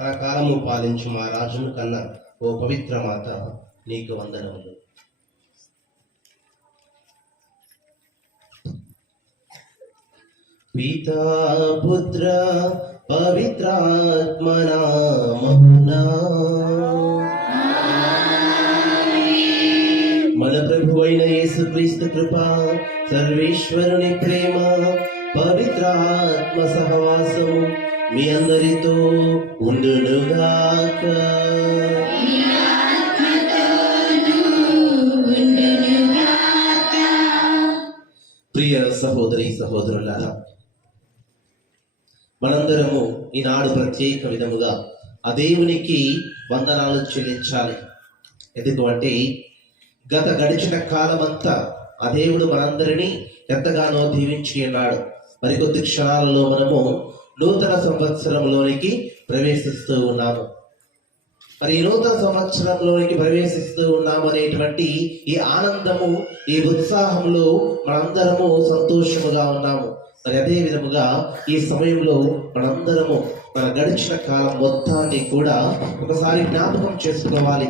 కాలము పాలించు మా రాజును కన్నా ఓ పవిత్ర మాత నీకు వందనములు. పితా పుత్ర పవిత్రాత్మ నామమునా మన ప్రభువైన యేసుక్రీస్తు కృప, సర్వేశ్వరుని ప్రేమ, పవిత్రాత్మ సహవాసము మీ అందరితో ఉండునుగాక. ప్రియ సహోదరి సహోదరులారా, మనందరము ఈనాడు ప్రత్యేక విధముగా ఆ దేవునికి వందనాలు చెల్లించాలి. ఎందుకంటే గడిచిన కాలమంతా ఆ దేవుడు మనందరినీ ఎంతగానో దీవించి ఉన్నాడు. మరికొద్ది క్షణాలలో మనము నూతన సంవత్సరంలోనికి ప్రవేశిస్తూ ఉన్నాము. మరి ఈ నూతన సంవత్సరంలోనికి ప్రవేశిస్తూ ఉన్నాము అనేటువంటి ఈ ఆనందము, ఈ ఉత్సాహంలో మనందరము సంతోషముగా ఉన్నాము. మరి అదే విధముగా ఈ సమయంలో మనందరము మన గడిచిన కాలం మొత్తాన్ని కూడా ఒకసారి జ్ఞాపకం చేసుకోవాలి.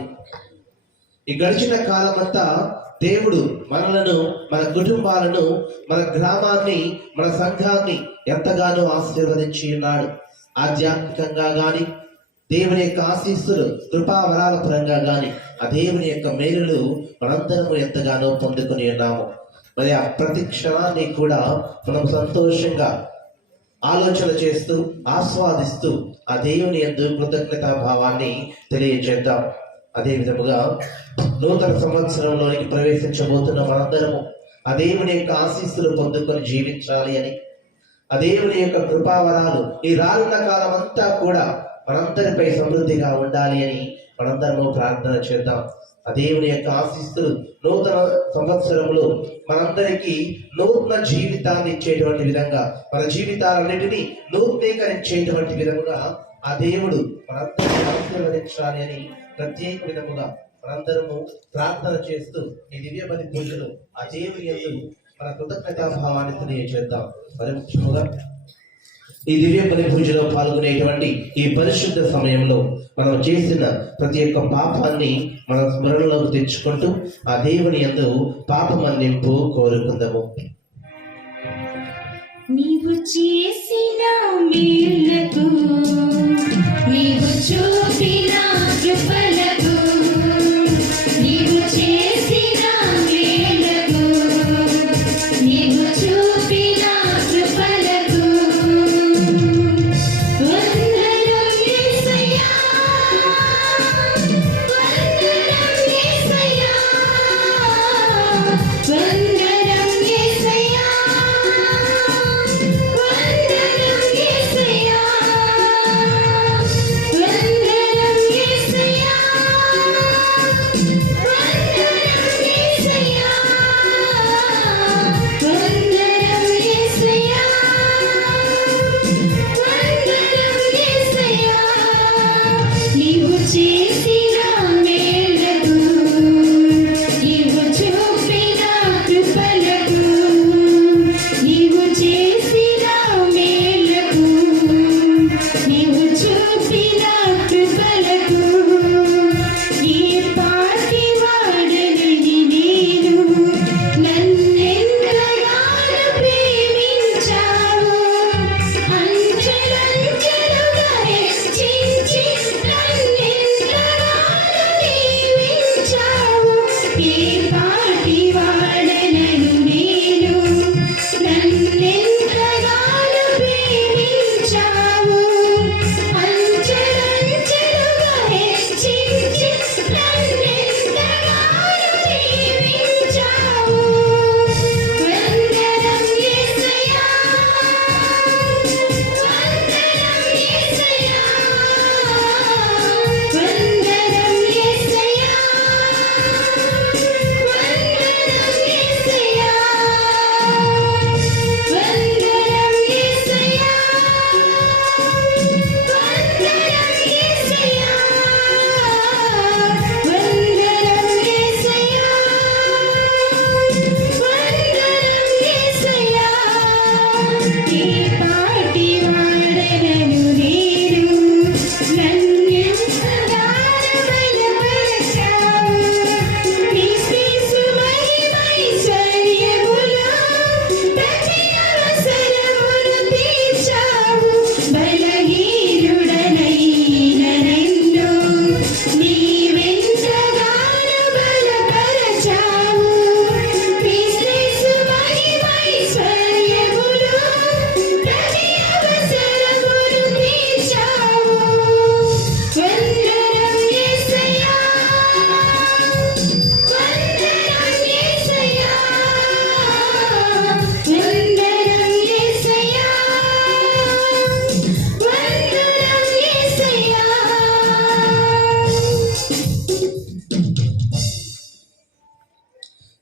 ఈ గడిచిన కాలం అంతా దేవుడు మనలను, మన కుటుంబాలను, మన గ్రామాన్ని, మన సంఘాన్ని ఎంతగానో ఆశీర్వదించి ఉన్నాడు. ఆధ్యాత్మికంగా గాని, దేవుని యొక్క ఆశీస్సులు, కృపావరాల పరంగా గాని ఆ దేవుని యొక్క మేలులు మనందరము ఎంతగానో పొందుకుని ఉన్నాము. మరి ఆ ప్రతి క్షణాన్ని కూడా మనం సంతోషంగా ఆలోచన చేస్తూ, ఆస్వాదిస్తూ ఆ దేవుని యందు కృతజ్ఞతా భావాన్ని తెలియజేద్దాం. అదే విధముగా నూతన సంవత్సరంలోనికి ప్రవేశించబోతున్న మనందరము ఆ దేవుని యొక్క ఆశీస్సులు పొందుకొని జీవించాలి అని, ఆ దేవుని యొక్క కృపావరాలు ఈ రానున్న కాలం అంతా కూడా మనందరిపై సమృద్ధిగా ఉండాలి అని మనందరము ప్రార్థన చేద్దాం. ఆ దేవుని యొక్క ఆశీస్సులు నూతన సంవత్సరంలో మనందరికీ నూతన జీవితాన్ని ఇచ్చేటువంటి విధంగా, మన జీవితాలన్నిటినీ నూతనీకరించేటువంటి విధముగా ఆ దేవుడు మనందరినీ ఆశీర్వదించాలి అని ప్రత్యేక విధముగా మనందరము ప్రార్థన చేస్తూ ఈ దివ్య బలి పూజలు ఆ దేవుని యందు మన కృతజ్ఞతా భావాన్ని తెలియజేద్దాం. మరి ముఖ్యముగా ఈ దివ్య బలి పూజలో పాల్గొనేటువంటి ఈ పరిశుద్ధ సమయంలో మనం చేసిన ప్రతి ఒక్క పాపాన్ని మన స్మరణలోకి తెచ్చుకుంటూ ఆ దేవుని యందు పాప మన్నింపు కోరుకుందాము. నీవు చేసిన మేలులకు, నీవు చూపిన కృపలకు, నీవు చేసిన మేలులకు, నీవు చూపిన కృపలకు వందనం యేసయ్యా, వందనం యేసయ్యా, వందనం యేసయ్యా, వందనం యేసయ్యా, వందనం యేసయ్యా.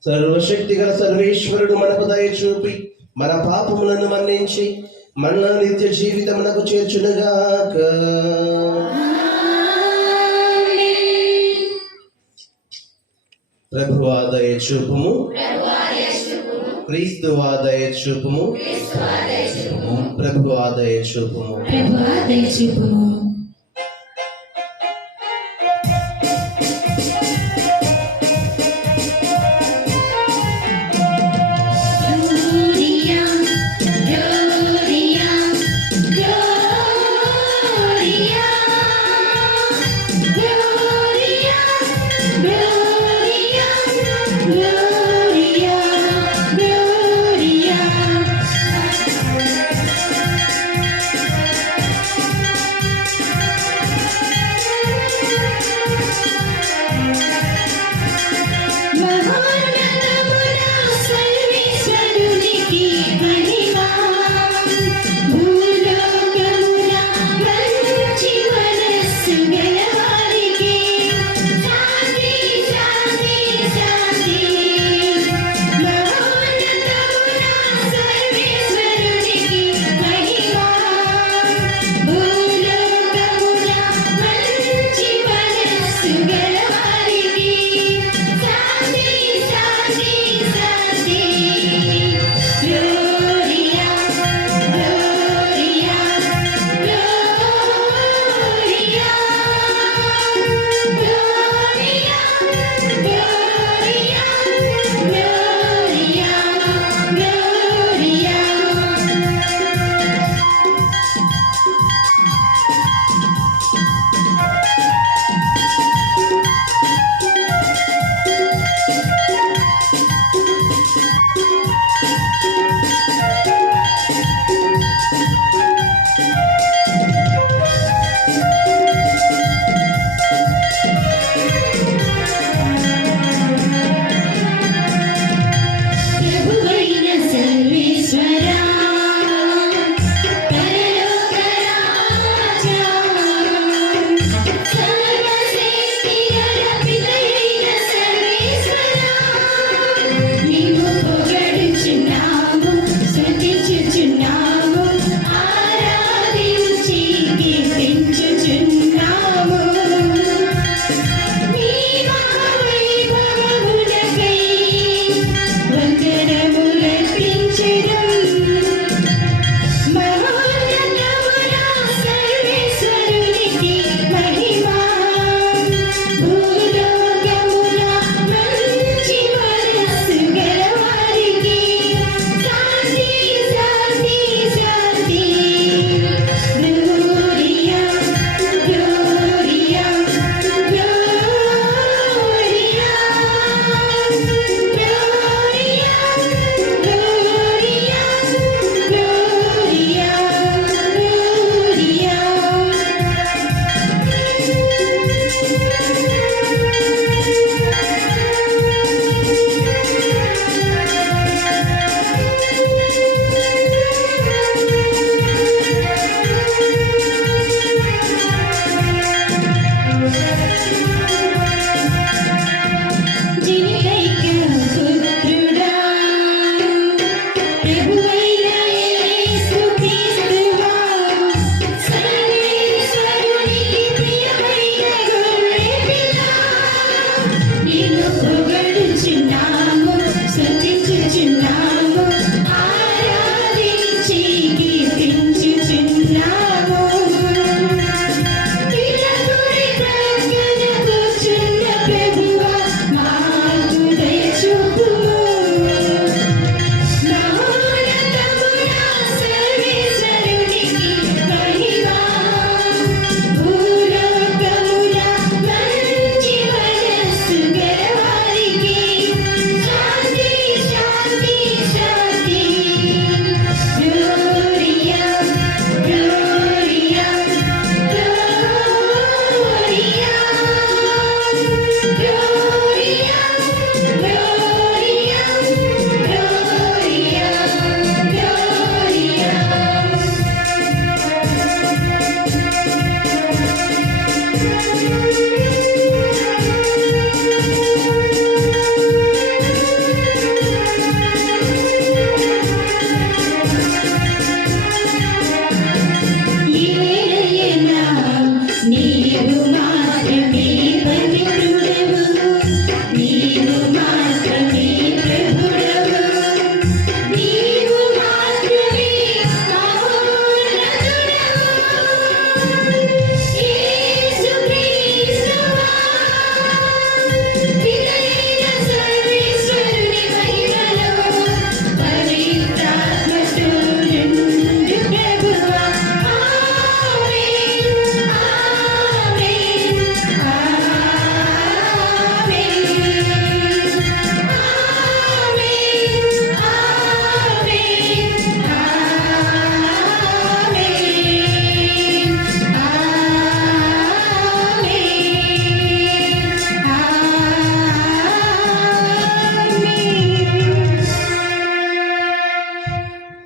సర్వశక్తిగల సర్వేశ్వరుడు మనకు దయ చూపి మన పాపములను మన్నించి మన నిత్య జీవితమునకు చేర్చునుగాక. ప్రభువా దయ చూపుము, క్రీస్తువా దయ చూపుము, ప్రభువా దయ చూపుము. ప్రభువా దయ చూపుము. Gloria, Gloria, Gloria, Gloria, Gloria, Gloria, Gloria.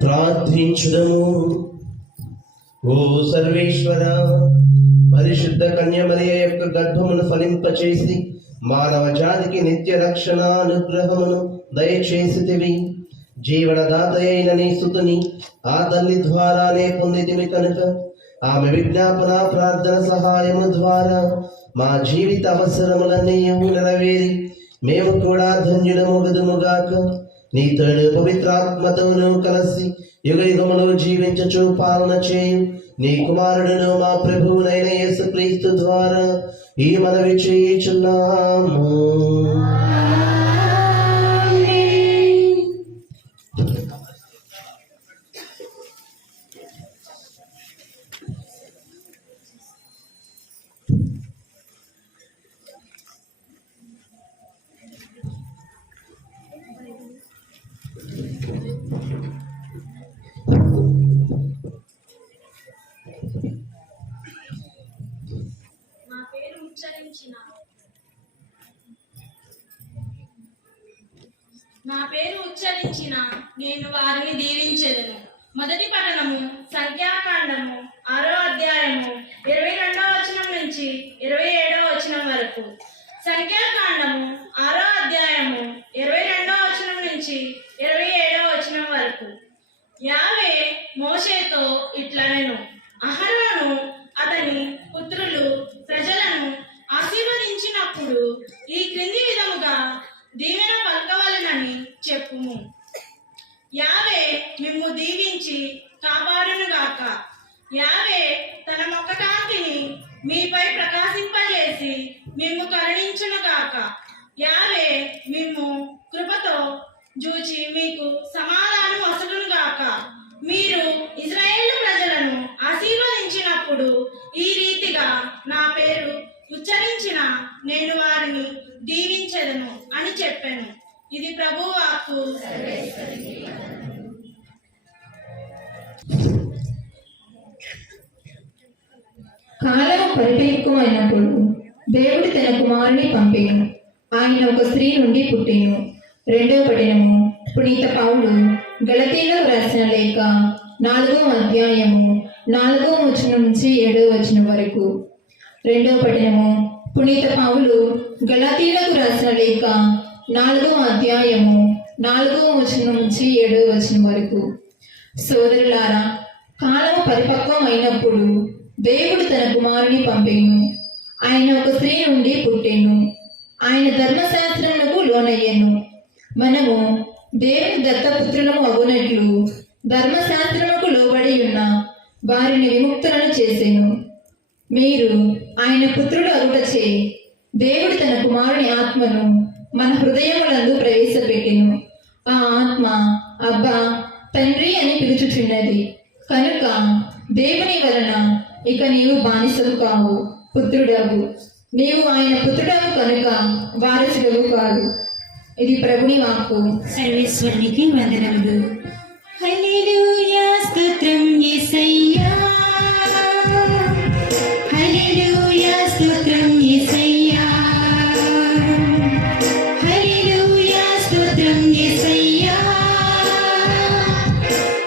ప్రార్థించుదము. ఓ సర్వేశ్వర, పరిశుద్ధ కన్యమరియ యొక్క గర్భమును ఫలింపచేసి మానవ జాతికి నిత్య రక్షణ అనుగ్రహమును దయచేసితివి. జీవనదాత అయిన నీ సుతుని ఆ తల్లి ద్వారానే పొందితివి కనుక ఆమె విజ్ఞాపన ప్రార్థన సహాయము ద్వారా మా జీవిత అవసరములన్నీ నెరవేరి మేము కూడా ధన్యులముగదుముగాక. నీతోను పవిత్రాత్మతోను కలిసి యుగ యుగములు జీవించచు పాలన చేయు నీ కుమారుడును మా ప్రభువునైన యేసుక్రీస్తు ద్వారా ఈ మనవి చేయుచున్నాము. నా పేరు ఉచ్చరించిన నేను వారిని దీవించెదను. మొదటి పఠనము సంఖ్యాకాండము 6వ అధ్యాయము 22వ వచనం నుంచి 27వ వచనం వరకు. సంఖ్యాకాండము 6వ అధ్యాయము 22వ వచనం నుంచి 27వ వచనం వరకు. యావే మోషేతో ఇట్లనెను, అహరోను అతని పుత్రులు ప్రజలను ఆశీర్వదించినప్పుడు ఈ క్రింది విధముగా దీవెన పలకవలెనని చెప్పుము. యావే మిమ్ము దీవించి కాపాడును గాక. యావే తన మొక్క కాంతిని మీపై ప్రకాశింపజేసి మిమ్ము కరుణించును గాక. యావే మిమ్ము కృపతో జూచి మీకు సమాధానం వసగును గాక. మీరు ఇశ్రాయేలు ప్రజలను ఆశీర్వదించినప్పుడు ఈ రీతిగా నా పేరు ఉచ్చరించిన నేను వారిని దీవించెదను అని చెప్పాను. ఇది ప్రభువు వాక్కు. కాలము పరిపక్వమైనప్పుడు దేవుడు తన కుమారుని పంపెను. ఆయన ఒక స్త్రీ నుండి పుట్టెను. రెండవ పఠనము పునీత పౌలు గలతీయులకు రాసిన లేఖ 4వ అధ్యాయము 4వ వచనం నుంచి 7వ వచనం వరకు. రెండవ పఠనము పునీత పౌలు గలతీయులకు రాసిన లేఖ 4వ అధ్యాయము 4వ వచనం నుంచి 7వ వచనం వరకు. సోదరులారా, కాలము పరిపక్వం అయినప్పుడు దేవుడు తన కుమారుని పంపెను. ఆయన ఒక స్త్రీ నుండి పుట్టెను. ఆయన ధర్మశాస్త్రమునకు లోనయ్యను. మనము దేవుని దత్తపుత్రులము అగునట్లు ధర్మశాస్త్రముకు లోబడి ఉన్న వారిని విముక్తులను చేసెను. మీరు ఆయన పుత్రుడు అగుటచే దేవుడు తన కుమారుని ఆత్మను మన హృదయములందు ప్రవేశపెట్టెను. ఆ ఆత్మ అబ్బా తండ్రి అని పిలుచుచున్నది. కనుక దేవుని వలన ఇక నీవు బానిసవు కావు, పుత్రుడవు. నీవు ఆయన పుత్రుడవు కనుక వారసుడవు కాదు. ఇది ప్రభుని వాక్కు. సర్వేశ్వరునికి వందనములు. హల్లెలూయా, స్తోత్రం యేసయ్యా. హల్లెలూయా, స్తోత్రం యేసయ్యా. హల్లెలూయా, స్తోత్రం యేసయ్యా.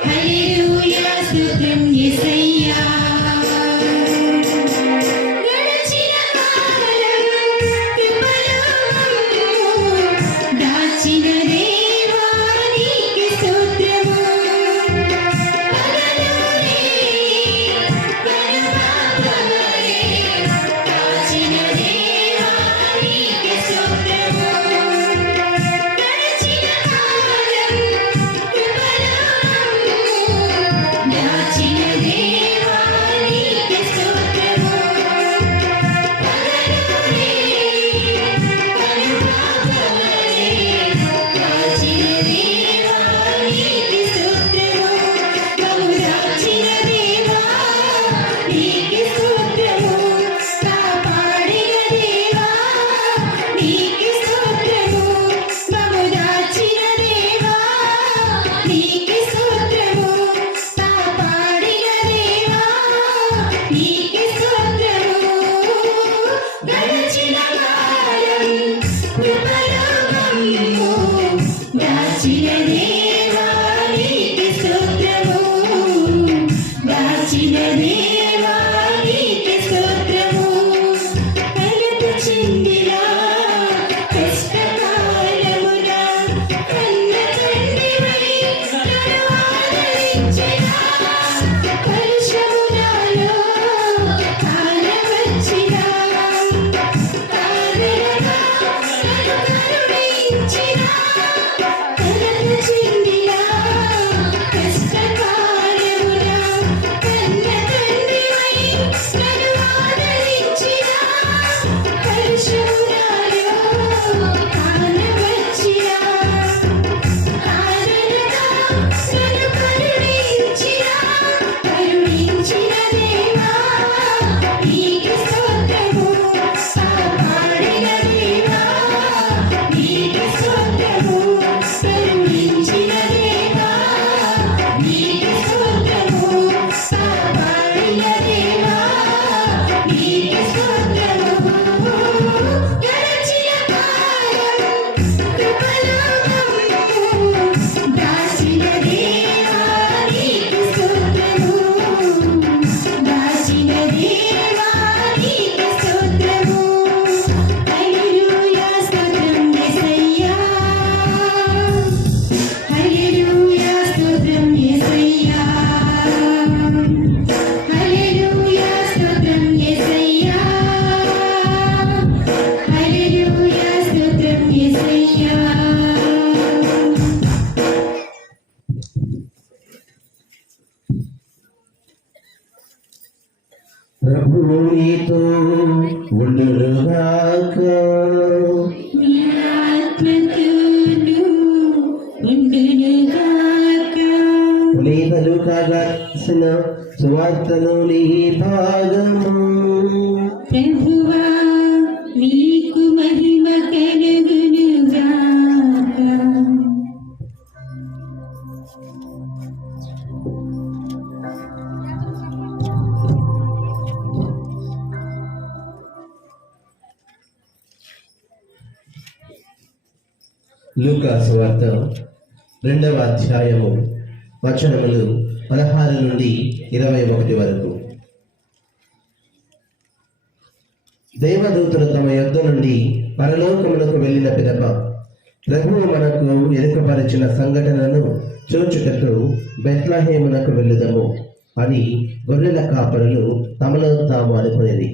హల్లెలూయా, స్తోత్రం యేసయ్యా. గడచిన కాలం కృపలో దాచిన దేవా నీకే స్తోత్రము. పగలోనే కనుపాపలే దాచిన దేవా నీకే స్తోత్రము. గడచిన కాలం కృపలో దాచిన దేవా దాచిన దేవా నీకే స్తోత్రము కలత చెందిన కష్టకాలమున కన్న తండ్రివై నన్ను ఆదరించిన కలుషమునాలో కాలవచ్చిన కారణంగా నన్ను కరుణించిన కలత చెందిన కష్టకాలమున కన్న తండ్రివై నన్ను ఆదరించిన కలుషమునాలో కాలవచ్చిన కారణంగా నన్ను కరుణించిన దేవా నీకే స్తోత్రము కాపాడిన దేవా నీకే స్తోత్రము కరుణించిన దేవా నీకే స్తోత్రము కాపాడిన దేవా నీకే స్తోత్రము గడచిన కాలం కృపలో మమ్ము దాచిన దేవా నీకే స్తోత్రము దాచిన దేవా నీకే స్తోత్రము హల్లెలూయా స్తోత్రం యేసయ్యా హల్లెలూయా స్తోత్రం యేసయ్యా హల్లెలూయా స్తోత్రం యేసయ్యా హల్లెలూయా స్తోత్రం యేసయ్యా ప్రభువు నీతో ఉండునుగాక. నీ ఆత్మతోను ఉండునుగాక పునీత లూకా రాసిన సువార్తలోని భాగము. ప్రభువా నీకు మహిమ కలుగునుగాక లూకా సువార్త 2వ అధ్యాయము వచనములు 16 నుండి 21 వరకు. దేవదూతలు తమ యొద్ద నుండి పరలోకమునకు వెళ్ళిన పిదప ప్రభువు మనకు ఎరుకపరిచిన సంఘటనను చూచుటకు బెత్లెహేమునకు వెళ్ళుదము అని గొర్రెల కాపరులు తమలో తాము అనుకునేది.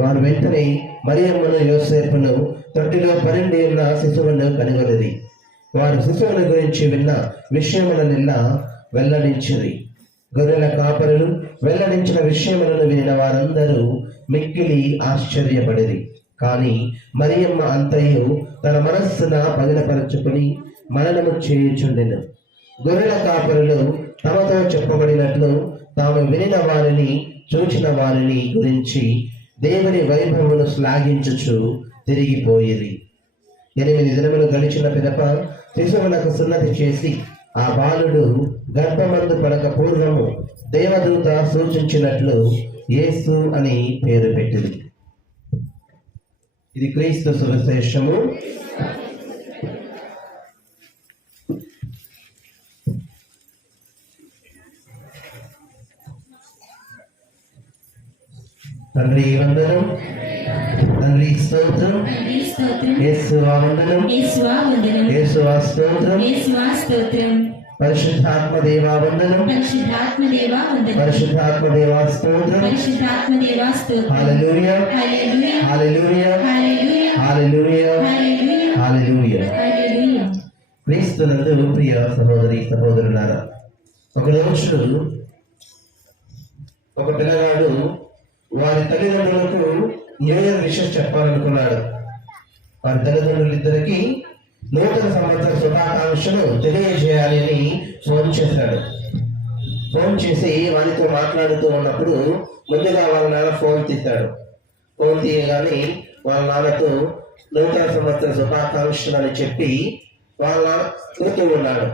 వారు వెంటనే మరియమ్మను యోసేపును తొట్టిలో పరుండి ఉన్న శిశువును కనుగొనిది. వారు శిశువుని గురించి విన్న విషయములనెల్లా వెల్లడించిరి. గొర్రెల కాపరులు వెల్లడించిన విషయములను వినిన వారందరూ మిక్కిలి ఆశ్చర్యపడిరి. కానీ మరియమ్మ అంతయు తన మనస్సున పదిలపరచుకుని మననము చేయుచుండెను. గొర్రెల కాపరులు తమతో చెప్పబడినట్లు తాము వినిన వారిని చూచిన వారిని గురించి దేవుని వైభవమును శ్లాఘించుచు తిరిగిపోయిరి. 8 దినములు గడిచిన పిదప శిశువులకు సున్నతి చేసి ఆ బాలుడు గర్భమందు పడక పూర్వము దేవదూత సూచించినట్లు యేసు అని పేరు పెట్టింది. ఇది క్రీస్తు సువిశేషము. తండ్రి వందనం, తండ్రి స్తోత్రం, తండ్రి స్తోత్రం యేసువా వందనం, యేసువా వందనం యేసువా స్తోత్రం, యేసువా స్తోత్రం పరిశుద్ధాత్మ దేవా వందనం, పరిశుద్ధాత్మ దేవా వందనం పరిశుద్ధాత్మ దేవా స్తోత్రం. పరిశుద్ధాత్మ దేవా స్తోత్రం హల్లెలూయా, హల్లెలూయా హల్లెలూయా, హల్లెలూయా హల్లెలూయా, హల్లెలూయా హల్లెలూయా. హల్లెలూయా క్రీస్తునందు ప్రియ సహోదరి సహోదరులారా, ఒకరోజు ఒక పిల్లగాడు వారి తల్లిదండ్రులకు న్యూ ఇయర్ విషెస్ చెప్పాలనుకున్నాడు. వారి తల్లిదండ్రులిద్దరికి నూతన సంవత్సర శుభాకాంక్షలు తెలియజేయాలి అని ఫోన్ చేశాడు. ఫోన్ చేసి వారితో మాట్లాడుతూ ఉన్నప్పుడు ముందుగా వాళ్ళ నాన్న ఫోన్ తీశాడు. ఫోన్ తీయగానే వాళ్ళ నాన్నతో నూతన సంవత్సర శుభాకాంక్షలు అని చెప్పి వాళ్ళ కూతూ ఉన్నాడు.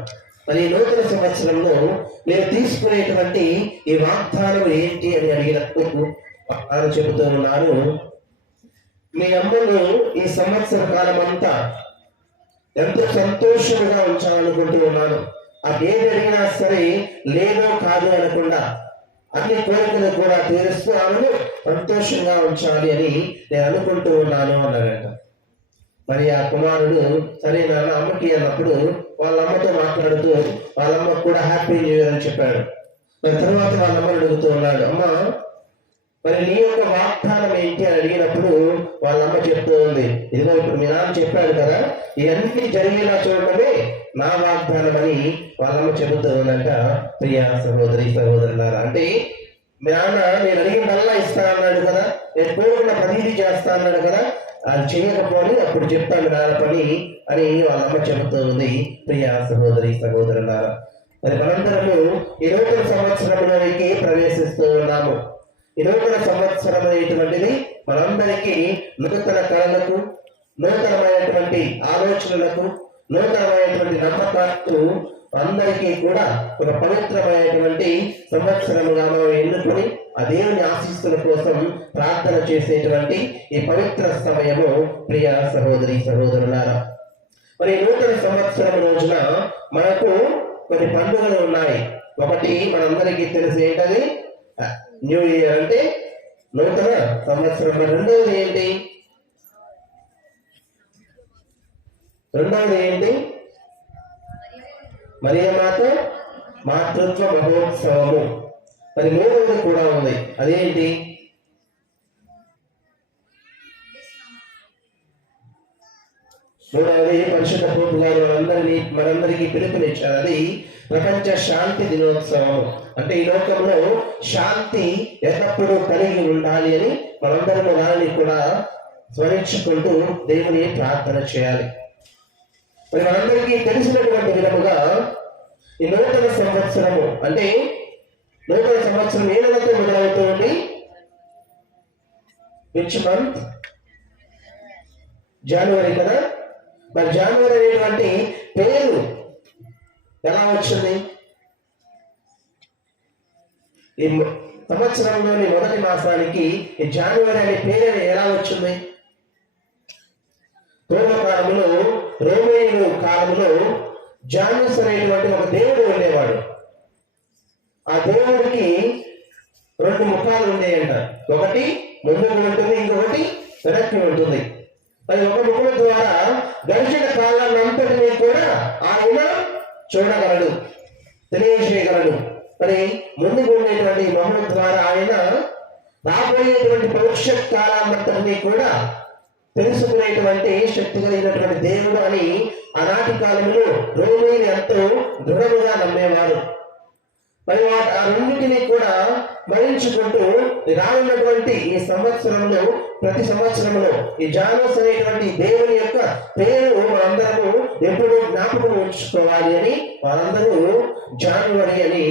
మరి నూతన సంవత్సరంలో మీరు తీసుకునేటువంటి ఈ వాగ్దానం ఏంటి అని అడిగినప్పుడు ఆయన చెబుతూ ఉన్నారు, మీ అమ్మను ఈ సంవత్సర కాలం అంతా ఎంతో సంతోషంగా ఉంచాలనుకుంటూ ఉన్నాను. అది ఏది అడిగినా సరే లేదో కాదు అనకుండా అన్ని కోరికలు కూడా తీరుస్తూ ఆమెను సంతోషంగా ఉంచాలి అని నేను అనుకుంటూ ఉన్నాను అన్నాడంట. మరి ఆ కుమారుడు సరే నాన్న అమ్మకి అన్నప్పుడు వాళ్ళ అమ్మతో మాట్లాడుతూ వాళ్ళ అమ్మకు కూడా హ్యాపీ న్యూ ఇయర్ అని చెప్పాడు. మరి తర్వాత వాళ్ళ అమ్మని అడుగుతూ ఉన్నాడు, అమ్మ మరి నీ యొక్క వాగ్దానం ఏంటి అని అడిగినప్పుడు వాళ్ళ అమ్మ చెప్తూ ఉంది, ఇదిగో ఇప్పుడు మీ నాన్న చెప్పాడు కదా, ఇవన్నీ జరిగేలా చూడటమే నా వాగ్దానం అని వాళ్ళమ్మ చెబుతూ ఉందంట. ప్రియ సహోదరి సహోదరులారా, అంటే మీ నాన్న నేను అడిగినల్లా ఇస్తా అన్నాడు కదా, నేను కోరుకున్న పనిది చేస్తా అన్నాడు కదా, అది చేయకపోని అప్పుడు చెప్తాను నాన్న పని అని వాళ్ళమ్మ చెబుతూ ఉంది. ప్రియ సహోదరి సహోదరులారా, మరి మనందరము ఈ నూతన సంవత్సరంలోనికి ప్రవేశిస్తూ ఉన్నాము. ఈ నూతన సంవత్సరం అనేటువంటిది మనందరికీ నూతన కళలకు, నూతనమైనటువంటి ఆలోచనలకు, నూతనమైనటువంటి నమ్మకాలకు అందరికీ కూడా ఒక పవిత్రమైనటువంటి సంవత్సరముగా మనం ఎన్నుకొని ఆ దేవుని ఆశీస్సుల కోసం ప్రార్థన చేసేటువంటి ఈ పవిత్ర సమయము ప్రియ సహోదరి సహోదరులారా. మరి నూతన సంవత్సరం రోజున మనకు కొన్ని పండుగలు ఉన్నాయి. ఒకటి మనందరికీ తెలిసి ఏంటది న్యూ ఇయర్, అంటే నూతన సంవత్సరం. రెండవది ఏంటి? మరియమాత మాతృత్వ మహోత్సవము. మరి మూడవది కూడా ఉంది, అదేంటి? మూడవది పరిశుద్ధ పోపు గారు మనందరికీ పిలుపునిచ్చారు, అది ప్రపంచ శాంతి దినోత్సవం. అంటే ఈ లోకంలో శాంతి ఎల్లప్పుడూ కలిగి ఉండాలి అని మనందరం దానిని కూడా స్మరించుకుంటూ దేవుని ప్రార్థన చేయాలి. మరి మనందరికీ తెలిసినటువంటి విధముగా ఈ నూతన సంవత్సరము, అంటే నూతన సంవత్సరం ఏ నెలతో మొదలవుతుంది? Which month? జనవరి కదా. మరి జనవరి అనేటువంటి పేరు ఎలా వచ్చింది? ఈ సంవత్సరంలోని మొదటి మాసానికి ఈ జనవరి అనే పేరు ఎలా వచ్చింది? పూర్వకాలంలో రోమేయులు కాలంలో జానస్ అనేటువంటి ఒక దేవుడు ఉండేవాడు. ఆ దేవుడికి రెండు ముఖాలు ఉండేయంట, ఒకటి ముందుకు ఉంటుంది, ఇంకొకటి వెనక్కి ఉంటుంది. మరి ఒక ముఖం ద్వారా గడిచిన కాలాన్ని అంతటినీ కూడా ఆయన చూడగలడు, తెలియజేయగలడు. మరి ముందుకు ఉండేటువంటి ముఖం ద్వారా ఆయన రాబోయేటువంటి భవిష్యత్ కాలాన్నంతటినీ కూడా తెలుసుకునేటువంటి శక్తి కలిగినటువంటి దేవుడు అని ఆనాటి కాలంలో రోమీయులు ఎంతో దృఢముగా నమ్మేవారు. మరి ఆ రెండింటినీ కూడా మరించుకుంటూ రానున్నటువంటి ఈ సంవత్సరంలో, ప్రతి సంవత్సరంలో ఈ జానోస్ అనేటువంటి దేవుని యొక్క పేరు మనందరము ఎప్పుడు జ్ఞాపకం ఉంచుకోవాలి అని వారందరూ జాన్వరి అని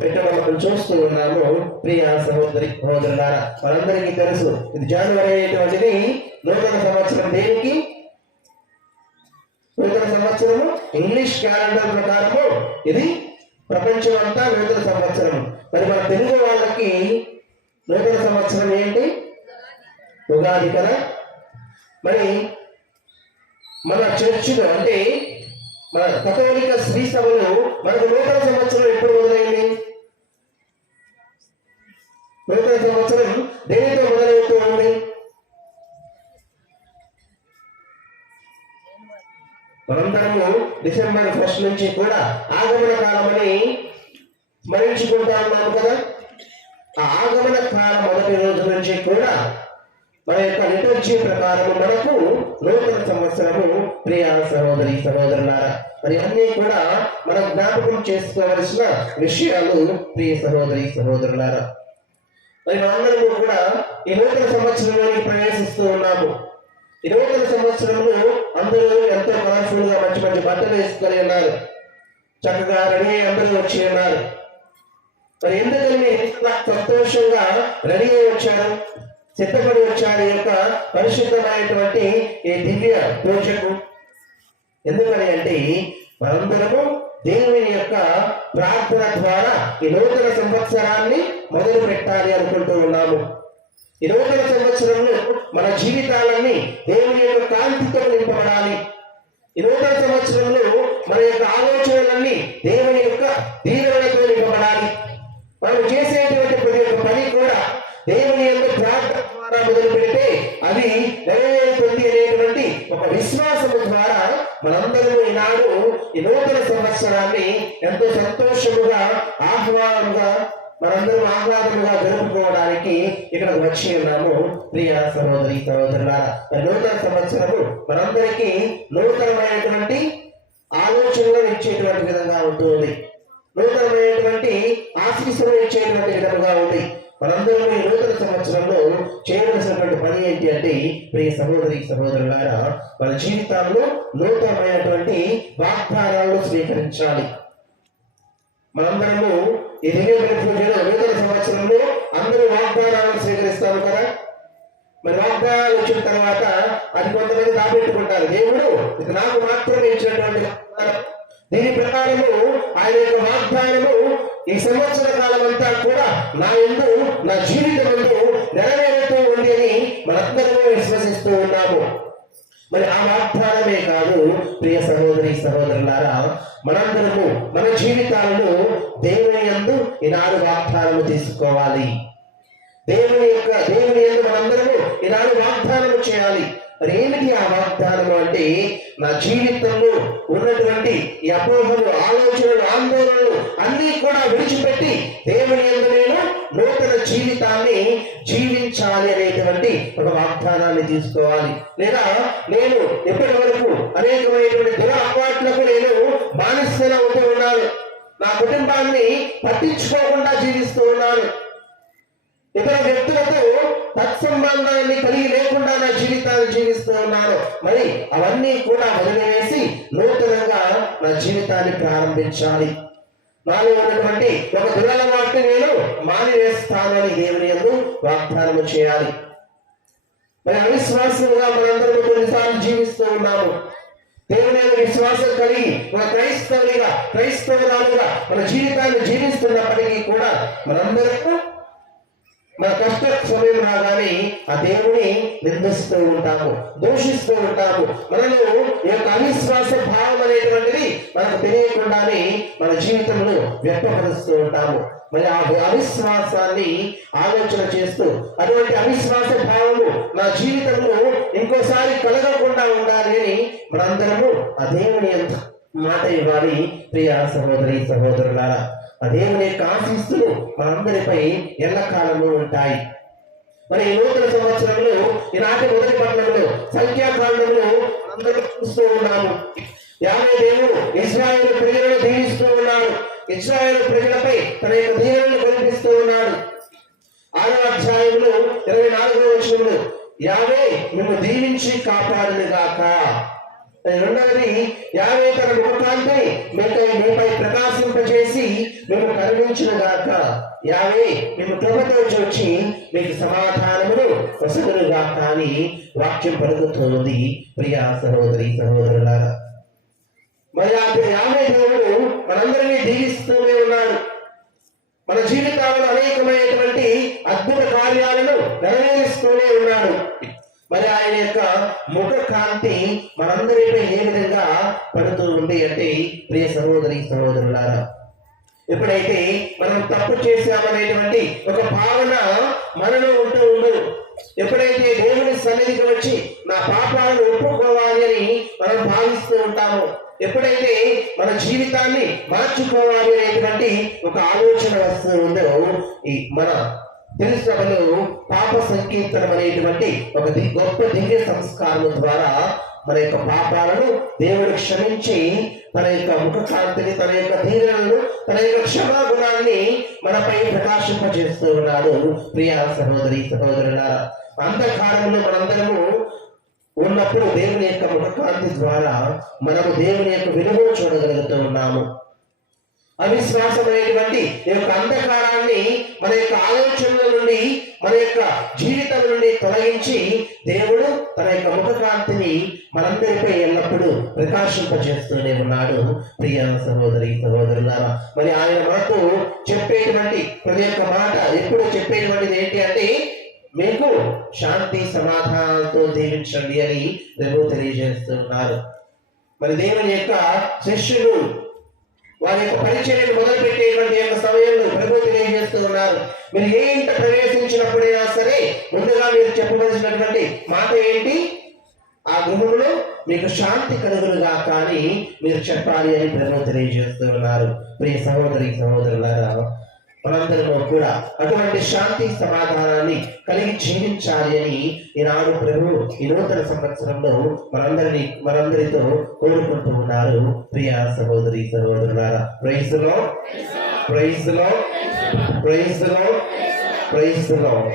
పెట్టడం మనం చూస్తూ ఉన్నాము. ప్రియ సహోదరి సహోదరులారా, మనందరికీ తెలుసు ఇది జాన్వరి అనేటువంటిది నూతన సంవత్సరం. దేనికి నూతన సంవత్సరము? ఇంగ్లీష్ క్యాలెండర్ ప్రకారము ఇది ప్రపంచం అంతా నూతన సంవత్సరం. మరి మన తెలుగు వాళ్ళకి నూతన సంవత్సరం ఏంటి? ఉగాది కదా. మరి మన చర్చిలో, అంటే మన కథోలిక శ్రీ సభలో మనకు నూతన సంవత్సరం ఎప్పుడు మొదలైంది? నూతన సంవత్సరం దేనితో మొదలవుతూ ఉంది? మనందరము డిసెంబర్ 1 నుంచి కూడా ఆగమన కాలమని స్మరించుకుంటా ఉన్నాము కదా. ఆ ఆగమన కాలం మొదటి రోజు నుంచి కూడా మన యొక్క లిటర్జీ ప్రకారం మనకు నూతన సంవత్సరము. ప్రియ సహోదరి సహోదరులారా, మరి అన్నీ కూడా మనం జ్ఞాపకం చేసుకోవలసిన విషయాలు. ప్రియ సహోదరి సహోదరులారా, మరి మనందరము కూడా ఈ నూతన సంవత్సరంలోకి ప్రవేశిస్తూ ఉన్నాము. ఈ నూతన సంవత్సరంలో అందరూ ఎంతో కలర్ఫుల్ గా మంచి మంచి బట్టలు వేసుకొని ఉన్నారు, చక్కగా రెడీ అందరూ వచ్చి ఉన్నారు. మరి ఎందుకని సంతోషంగా రెడీ అయి వచ్చారు, సిద్ధపడి వచ్చారు ఈ యొక్క పరిశుద్ధమైనటువంటి ఈ దివ్య పూజకు? ఎందుకని అంటే మనందరము దేవుని యొక్క ప్రార్థన ద్వారా ఈ నూతన సంవత్సరాన్ని మొదలు పెట్టాలి అనుకుంటూ ఉన్నాము. ఈ నూతన సంవత్సరంలో మన జీవితాలన్నీ దేవుని యొక్క కాంతితో నింపబడాలి. ఈ నూతన సంవత్సరంలో మన యొక్క ఆలోచనలన్నీ దేవుని యొక్క దీవెనలతో నింపబడాలి. మనం చేసేటువంటి ప్రతి ఒక్క పని కూడా దేవుని యొక్క ప్రార్థన ద్వారా మొదలు పెడితే అది నెరవేరుతుంది అనేటువంటి ఒక విశ్వాసము ద్వారా మనందరూ ఈనాడు ఈ నూతన సంవత్సరాన్ని ఎంతో సంతోషముగా ఆహ్వానంగా మనందరం ఆహ్లాదముగా జరుపుకోవడానికి ఇక్కడికి వచ్చి ఉన్నాము. ప్రియ సహోదరి సహోదరులారా, నూతన సంవత్సరము మనందరికీ నూతనమైనటువంటి ఆలోచనలు ఇచ్చేటువంటి విధంగా ఉంటుంది, నూతనమైనటువంటి ఆశీస్సులు ఇచ్చేటువంటి విధంగా ఉంది. మనందరూ ఈ నూతన సంవత్సరంలో చేయవలసినటువంటి పని ఏంటి అంటే, ప్రియ సహోదరి సహోదరులారా, మన జీవితాల్లో నూతనమైనటువంటి వాగ్దానాలను స్వీకరించాలి. మనందరము ఈ నూతన సంవత్సరంలో అందరూ వాగ్దానాలను స్వీకరిస్తాము కదా. మరి వాగ్దానాలు వచ్చిన తర్వాత అది కొంతమంది దాపెట్టుకుంటారు. దేవుడు ఇది నాకు మాత్రమే ఇచ్చినటువంటి వాగ్దానం, దీని ప్రకారము ఆయన యొక్క వాగ్దానము ఈ సంవత్సర కాలం అంతా కూడా నా యందు నా జీవితం యందు నెరవేరుతూ ఉంది అని మనందరూ విశ్వసిస్తూ ఉన్నాము. మరి ఆ వాగ్దానమే కాదు ప్రియ సహోదరి సహోదరులారా, మనందరము మన జీవితాలను దేవుని యందు ఈనాడు వాగ్దానము తీసుకోవాలి. దేవుని యందు మనందరము ఈనాడు వాగ్దానము చేయాలి. మరి ఏమిటి ఆ వాగ్దానము అంటే, నా జీవితంలో ఉన్నటువంటి ఈ అపోహలు, ఆలోచనలు, ఆందోళనలు అన్నీ కూడా విడిచిపెట్టి దేవుని యందు నేను నూతన జీవితాన్ని జీవించాలి అనేటువంటి ఒక వాగ్దానాన్ని తీసుకోవాలి. లేదా నేను ఎప్పటి వరకు అనేకమైనటువంటి దుర అలవాట్లకు నేను బానిసగా ఉంటూ ఉన్నాను, నా కుటుంబాన్ని పట్టించుకోకుండా జీవిస్తూ ఉన్నాను, ఇతర వ్యక్తులతో తత్సంబంధాన్ని కలిగి లేకుండా నా జీవితాన్ని జీవిస్తూ ఉన్నాను. మరి అవన్నీ కూడా వదిలివేసి నూతనంగా నా జీవితాన్ని ప్రారంభించాలి. నాలో ఉన్నటువంటి ఒక దురలవాటిని నేను మానివేస్తాను అని దేవుని యందు వాగ్దానము చేయాలి. మరి అవిశ్వాసంగా మనందరూ కొన్నిసార్లు జీవిస్తూ ఉన్నాము. దేవుని యందు విశ్వాసం కలిగి మన క్రైస్తవురాలుగా మన జీవితాన్ని జీవిస్తున్నప్పటికీ కూడా మనందరూ మన కష్ట సమయం రాగానే ఆ దేవుని నిందిస్తూ ఉంటాము, దూషిస్తూ ఉంటాము. మనలో ఈ యొక్క అవిశ్వాస భావం అనేటువంటిది మనకు తెలియకుండానే మన జీవితంలో వ్యక్తపరుస్తూ ఉంటాము. మరి ఆ అవిశ్వాసాన్ని ఆలోచన చేస్తూ అటువంటి అవిశ్వాస భావము నా జీవితంలో ఇంకోసారి కలగకుండా ఉండాలి అని మనందరము ఆ దేవుని ఎంత మాట ఇవ్వాలి. ప్రియ సహోదరి సహోదరులారా, ఆ దేవుని యొక్క ఆశీస్సులు మనందరిపై ఎల్లకాలము ఉంటాయి. మరి ఈ నూతన సంవత్సరంలో ఈనాటి మొదటి పట్టణంలో సంఖ్యాకాండంలో అందరూ చూస్తూ ఉన్నాము. యావే దేవుడు ఇశ్రాయేలు ప్రజలను దీవిస్తూ ఉన్నాడు, ఇశ్రాయేలు ప్రజలపై తన యొక్క దీవెనలను కల్పిస్తూ ఉన్నాడు. 6వ అధ్యాయంలో 24వ వచనంలో యావే మిమ్ము దీవించి కాపాడును గాక. రెండవది, యావే తన ముఖకాంతి మీపై ప్రకాశింపజేసి మేము కరుణించును గాక. యావే మేము కృపతో చూచి మీకు సమాధానమును వసగును గాక అని వాక్యం పలుకుతుంది. ప్రియ సహోదరి సహోదరులారా, మరి ఆ యావే దేవుడు మనందరినీ దీవిస్తూనే ఉన్నాడు. మన జీవితాలలో అనేకమైనటువంటి అద్భుత కార్యాలను నెరవేరుస్తూనే ఉన్నాడు. మరి ఆయన యొక్క ముఖ కాంతి మనందరిపై ఏ విధంగా పడుతూ ఉంది అంటే, ప్రియ సహోదరి సహోదరులారా, ఎప్పుడైతే మనం తప్పు చేశామనేటువంటి ఒక భావన మనలో ఉంటూ ఉండదు, ఎప్పుడైతే దేవుని సన్నిధికి వచ్చి నా పాపాలను ఒప్పుకోవాలి అని మనం భావిస్తూ ఉంటాము, ఎప్పుడైతే మన జీవితాన్ని మార్చుకోవాలి అనేటువంటి ఒక ఆలోచన వస్తూ ఉందో, ఈ మన తెలుసభలో పాప సంకీర్తనం అనేటువంటి ఒక గొప్ప దివ్య సంస్కారం ద్వారా మన యొక్క పాపాలను దేవుడు క్షమించి తన యొక్క ముఖకాంతిని, తన యొక్క దీవెనలను, తన యొక్క క్షమాగుణాన్ని మనపై ప్రకాశింపజేస్తూ ఉన్నాడు. ప్రియ సహోదరి సహోదరులారా, అంధకారంలో మనందరము ఉన్నప్పుడు దేవుని యొక్క ముఖకాంతి ద్వారా మనము దేవుని యొక్క విలువను చూడగలుగుతూ ఉన్నాము. అవిశ్వాసం అనేటువంటి ఈ యొక్క అంధకారాన్ని మన యొక్క ఆలోచనల నుండి, మన యొక్క జీవితం నుండి తొలగించి దేవుడు తన యొక్క ముఖకాంతిని మనందరిపై ఎల్లప్పుడూ ప్రకాశింపజేస్తూనే ఉన్నాడు. ప్రియ సహోదరి సహోదరులారా, మరి ఆయన మనకు చెప్పేటువంటి ప్రతి ఒక్క మాట ఎప్పుడు చెప్పేటువంటిది ఏంటి అంటే, మీకు శాంతి సమాధానాలతో దీవించండి అని దేవుడు తెలియజేస్తున్నారు. మరి దేవుని యొక్క శిష్యులు వారి యొక్క పరిచర్యను మొదలుపెట్టేటువంటి యొక్క సమయంలో ప్రభు తెలియజేస్తూ ఉన్నారు. మీరు ఏ ఇంట ప్రవేశించినప్పుడైనా సరే ముందుగా మీరు చెప్పవలసినటువంటి మాట ఏంటి? ఆ గృహంలో మీకు శాంతి కలుగునుగా కానీ మీరు చెప్పాలి అని ప్రభు తెలియజేస్తూ ఉన్నారు. ప్రియ సహోదరి సహోదరులారా, మనందరిలో కూడా అటువంటి శాంతి సమాధానాన్ని కలిగి జీవించాలి అని ఈనాడు ప్రభు ఈ నూతన సంవత్సరంలో మనందరితో కోరుకుంటూ ఉన్నారు. ప్రియ సహోదరి సహోదరులారా, praise the lord, praise the lord, praise the lord, praise the lord.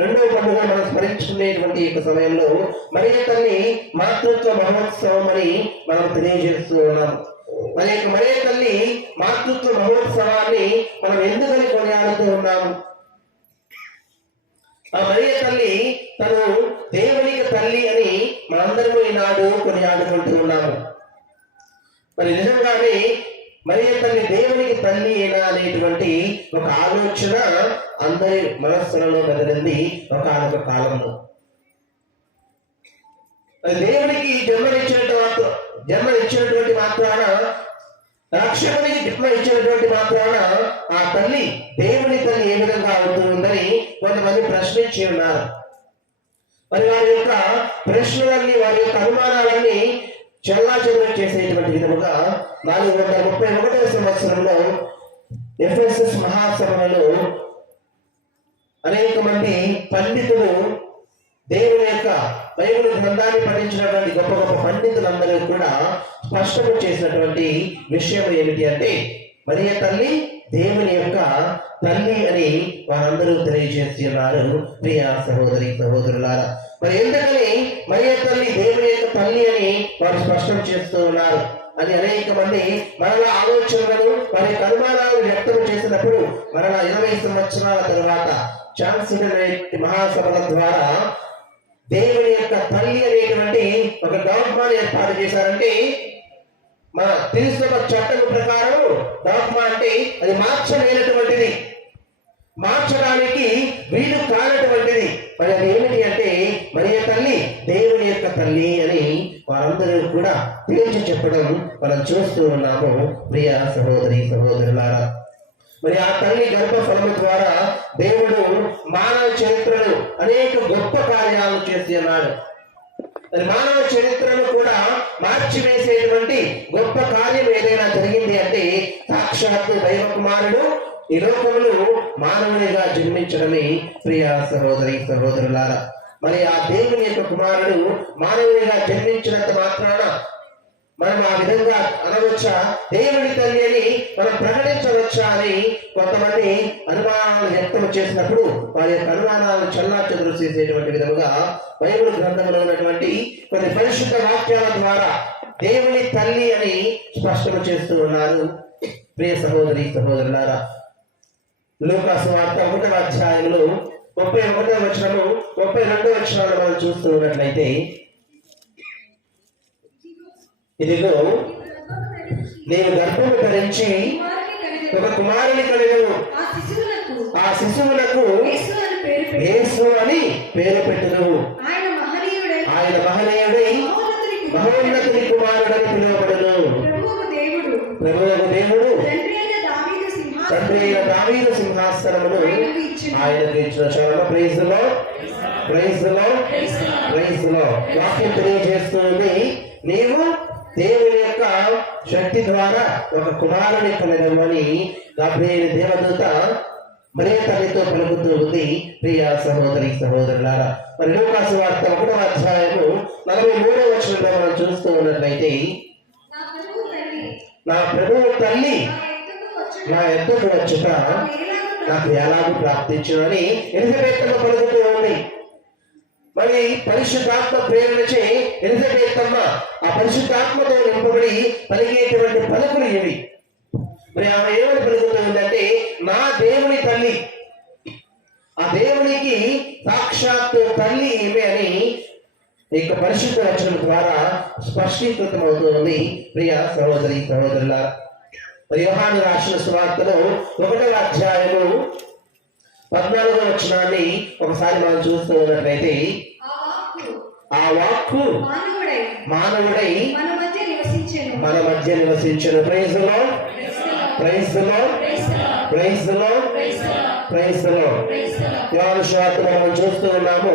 రెండవ పండుగ మనం స్మరించుకునేటువంటి యొక్క సమయంలో మరియ తల్లి మాతృత్వ మహోత్సవం అని మనం తెలియజేస్తూ ఉన్నాం. మరియ తల్లి మాతృత్వ మహోత్సవాన్ని మనం ఎందుకని కొనియాడుతూ ఉన్నాము? ఆ మరియ తల్లి తను దేవునికి తల్లి అని మనందరము ఈనాడు కొనియాడుకుంటూ ఉన్నాము. మరి నిజంగానే మరియ తల్లి దేవునికి తల్లి అయినా అనేటువంటి ఒక ఆలోచన అందరి మనస్సులలో మెదలింది ఒకనొక కాలంలో. దేవునికి జన్మ ఇచ్చినటువంటి మాత్రాన, రక్షకునికి జన్మ ఇచ్చినటువంటి మాత్రాన ఆ తల్లి దేవుని తల్లి ఏ విధంగా అవుతుందని కొంతమంది ప్రశ్నించి ఉన్నారు. మరి వారి యొక్క ప్రశ్నలన్నీ, వారి యొక్క అనుమానాలన్నీ చెల్లాచెదురు చేసేటువంటి విధముగా 431వ సంవత్సరంలో ఎఫెసస్ మహాసభలో అనేక మంది పండితులు దేవుని యొక్క బైబిల్ గ్రంథాన్ని పఠించినటువంటి గొప్ప గొప్ప పండితులందరూ కూడా స్పష్టం చేసినటువంటి విషయం ఏమిటి అంటే, మరియ తల్లి దేవుని యొక్క తల్లి అని వారందరూ తెలియజేసి ఉన్నారు. ప్రియ సహోదరి సహోదరులారా, మరి ఎందుకని మరియ తల్లి దేవుని యొక్క తల్లి అని వారు స్పష్టం చేస్తూ ఉన్నారు అని అనేక మంది మరలా ఆలోచనలను, వారి అనుమానాలు వ్యక్తం చేసినప్పుడు మరలా 20 సంవత్సరాల తరువాత ఛాన్సలర్ మహాసభల ద్వారా దేవుని యొక్క తల్లి అనేటువంటి ఒక డాగ్మాని ఏర్పాటు చేశారంటే, మన క్రీస్తు చట్టం ప్రకారం డాగ్మా అంటే అది మార్చలేనటువంటిది, మార్చడానికి వీలు కానటువంటిది. మరి అది ఏమిటి అంటే, మరియ తల్లి దేవుని యొక్క తల్లి అని వారందరూ కూడా తేల్చి చెప్పడం మనం చూస్తూ ఉన్నాము. ప్రియ సహోదరి సహోదరులారా, మరి ఆ తల్లి గర్భఫలము ద్వారా దేవుడు మానవ చరిత్రను అనేక గొప్ప కార్యాలు చేసి ఉన్నాడు. మరి మానవ చరిత్రను కూడా మార్చివేసేటువంటి గొప్ప కార్యం ఏదైనా జరిగింది అంటే సాక్షాత్తు దైవ కుమారుడు ఈ లోకములు మానవునిగా జన్మించడమే. ప్రియ సహోదరి సహోదరులారా, మరి ఆ దేవుని యొక్క కుమారుడు మానవునిగా జన్మించినంత మాత్రాన మనం ఆ విధంగా అనవచ్చా, దేవుని తల్లి అని మనం ప్రకటించవచ్చా అని కొంతమంది అనుమానాలు వ్యక్తం చేసినప్పుడు వారి యొక్క అనుమానాలను చెల్లాచెదురు చేసేటువంటి విధముగా బైబిల్ గ్రంథంలో ఉన్నటువంటి కొన్ని పరిశుద్ధ వాక్యాల ద్వారా దేవుని తల్లి అని స్పష్టం చేస్తూ ఉన్నారు. ప్రియ సహోదరి సహోదరులారా, లూకా సువార్త 1వ అధ్యాయంలో 31వ వచనము 32వ వచనాలు మనం చూస్తూ ఉన్నట్లయితే, ఇదిగో నేను గర్భము ధరించి ఒక కుమారుని కలిగను, ఆ శిశువులకు యేసు అని పేరు పెట్టును, ఆయన మహనీయుడై మహోన్నతుని కుమారుడని పిలువబడును. ప్రభువుకు దేవుడు తండ్రి అయిన దావీదు సింహాసనమును ఆయనకు ఇచ్చిన. చాలా praise the lord, praise the lord, praise the lord. వాక్యం తెలియజేస్తుంది, నీవు దేవుని యొక్క శక్తి ద్వారా ఒక కుమారుని కలగమని గాబ్రియేలు దేవదూత మరియ తల్లితో పలుకుతూ ఉంది. ప్రియ సహోదరి సహోదరులారా, మరి లూకా సువార్త 1వ అధ్యాయము 43వ వచనంలో మనం చూస్తూ ఉన్నట్లయితే, నా ప్రభువు తల్లి నా ఎద్దకు వచ్చుట నాకు ఎలాగూ ప్రాప్తించునని ఎలిజబెత్తమ్మ పలుకుతూ ఉంది. మరి పరిశుద్ధాత్మ ప్రేరణచే ఎలిజబెత్తమ్మ ఆ పరిశుద్ధాత్మతో నింపబడి పలికేటువంటి పలుకులు ఇవి. మరి ఆమె ఏమని పలుకుతుందంటే, నా దేవుని తల్లి, ఆ దేవునికి సాక్షాత్తు తల్లి ఏమే అని ఇక పరిశుద్ధ వచనం ద్వారా స్పష్టీకృతం అవుతుంది. ప్రియ సహోదరి సహోదరుల, మరి యోహాను రాసిన సువార్తలో 1వ అధ్యాయము 14వ వచనాన్ని ఒకసారి మనం చూస్తూ ఉన్నట్లయితే, ఆ వాక్కు మానవుడై మన మధ్య నివసించెను. Praise the lord, praise the lord, praise the lord, praise the Lord. Yohanu సువార్త మనం చూస్తూ ఉన్నాము.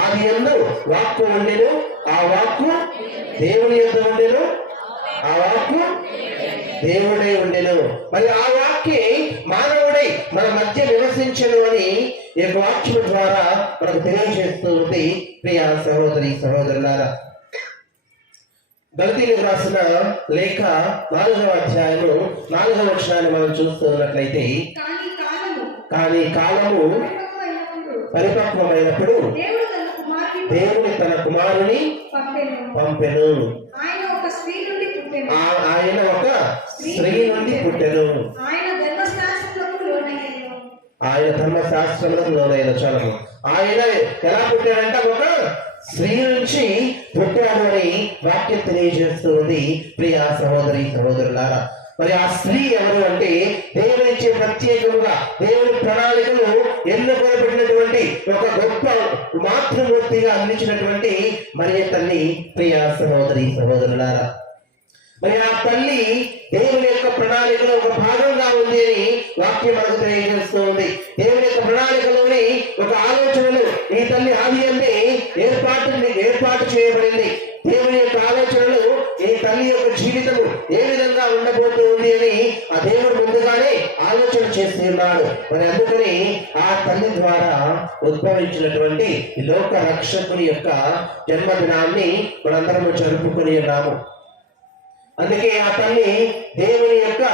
ఆది యందు వాక్కు ఉండెను, ఆ వాక్కు దేవుని యొద్ద ఉండెను, ఆ వాక్కు దేవుడై ఉండెను. మరి ఆ వాక్యే మానవుడై మన మధ్య నివసించెను అని ఈ యొక్క వాక్యం ద్వారా మనకు తెలియజేస్తూ ఉంది. ప్రియ సహోదరి సహోదరులారా, గలతీయులకు రాసిన లేఖ 4వ అధ్యాయము 4వ వచనాన్ని మనం చూస్తూ ఉన్నట్లయితే, కానీ కాలము పరిపక్వమైనప్పుడు దేవుడు తన కుమారుని పంపెను. ఆయన ఒక స్త్రీ నుండి పుట్టెను. ఆయన ధర్మశాస్త్రములకు లోనైన చలము. ఆయన ఎలా పుట్టాడంటే ఒక స్త్రీ నుంచి పుట్టాడు అని వాక్యం తెలియజేస్తుంది. ప్రియ సహోదరి సహోదరులారా, మరి ఆ స్త్రీ ఎవరు అంటే దేవునిచ్చే ప్రత్యేకముగా దేవుని ప్రణాళికలు ఎన్నుకోబడినటువంటి ఒక గొప్ప మాతృమూర్తిగా అందించినటువంటి మరియ తల్లి. ప్రియ సహోదరి సహోదరులారా, మరి ఆ తల్లి దేవుని యొక్క ప్రణాళికలో ఒక భాగంగా ఉంది అని వాక్యం మనకు తెలియజేస్తుంది. దేవుని యొక్క ప్రణాళికలోని ఒక ఆలోచనలు ఈ తల్లి ఆది అందే ఏర్పాటు చేయబడింది. దేవుని యొక్క ఆలోచనలు ఈ తల్లి యొక్క జీవితము ఏ విధంగా ఉండబోతుంది అని ఆ దేవుడు ముందుగానే ఆలోచన చేస్తూ ఉన్నాడు. మరి అందుకని ఆ తల్లి ద్వారా ఉద్భవించినటువంటి లోక రక్షకుని యొక్క జన్మదినాన్ని మనందరము జరుపుకొని ఉన్నాము. అందుకే ఆ తల్లి దేవుని యొక్క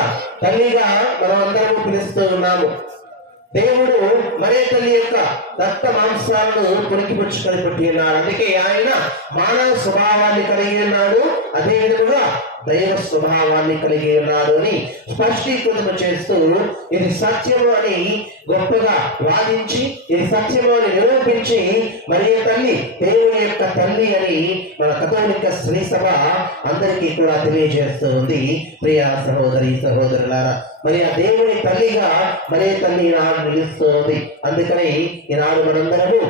తల్లిగా మనం అందరము పిలుస్తూ ఉన్నాము. దేవుడు మరే తల్లి యొక్క రక్త మాంసాలను పుణికిపుచ్చుకొని పుట్టి ఉన్నాడు. అందుకే ఆయన మానవ స్వభావాన్ని కలిగి ఉన్నాడు, అదే విధముగా దైవ స్వభావాన్ని కలిగి ఉన్నాడు అని స్పష్టీకృతం చేస్తూ ఇది సత్యము అని గొప్పగా వాదించి, ఇది సత్యము అని నిరూపించి మరి తల్లి దేవుని యొక్క తల్లి అని మన కథోలిక శ్రీ సభ అందరికీ కూడా తెలియజేస్తూ ఉంది. ప్రియ సహోదరి సహోదరులారా, మరి ఆ దేవుని తల్లిగా మరే తల్లి ఈనాడు నిలుస్తుంది. అందుకని ఈనాడు మనందరము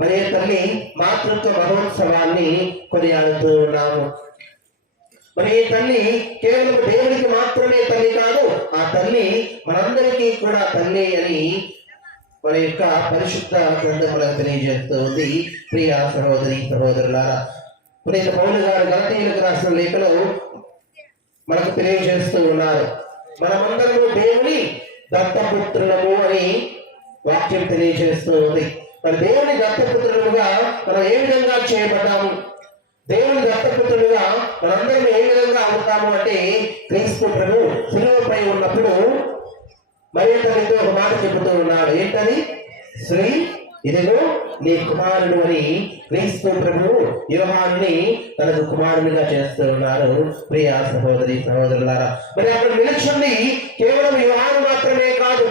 మరే తల్లి మాతృత్వ మహోత్సవాన్ని కొనియాడుతూ ఉన్నాము. మరి ఈ తల్లి కేవలం దేవునికి మాత్రమే తల్లి కాదు, ఆ తల్లి మనందరికీ కూడా తల్లి అని మన యొక్క పరిశుద్ధ గ్రంథములకు తెలియజేస్తూ ఉంది. ప్రియ సహోదరి సహోదరులారా, పునీత పౌలు గారు గలతీయులకు రాసిన లేఖలో మనకు తెలియజేస్తూ ఉన్నారు. మనమందరము దేవుని దత్తపుత్రులము అని వాక్యం తెలియజేస్తూ ఉంది. మరి దేవుని దత్తపుత్రులుగా మనం ఏ విధంగా చేయబడ్డాము, దేవుని దత్తపుత్రులుగా మనందరం ఏ విధంగా అవుతాము అంటే, క్రీస్తు ప్రభు శిలువపై ఉన్నప్పుడు మరి తల్లితో ఒక మాట చెబుతూ ఉన్నాడు. ఏంటది? శ్రీ ఇదిగో నీ కుమారుడు అని క్రీస్తు ప్రభు యోహానుని తనకు కుమారునిగా చేస్తూ ఉన్నారు. ప్రియ సహోదరి సహోదరులారా, మరి అక్కడ నిలుచుంది కేవలం యోహాను మాత్రమే కాదు,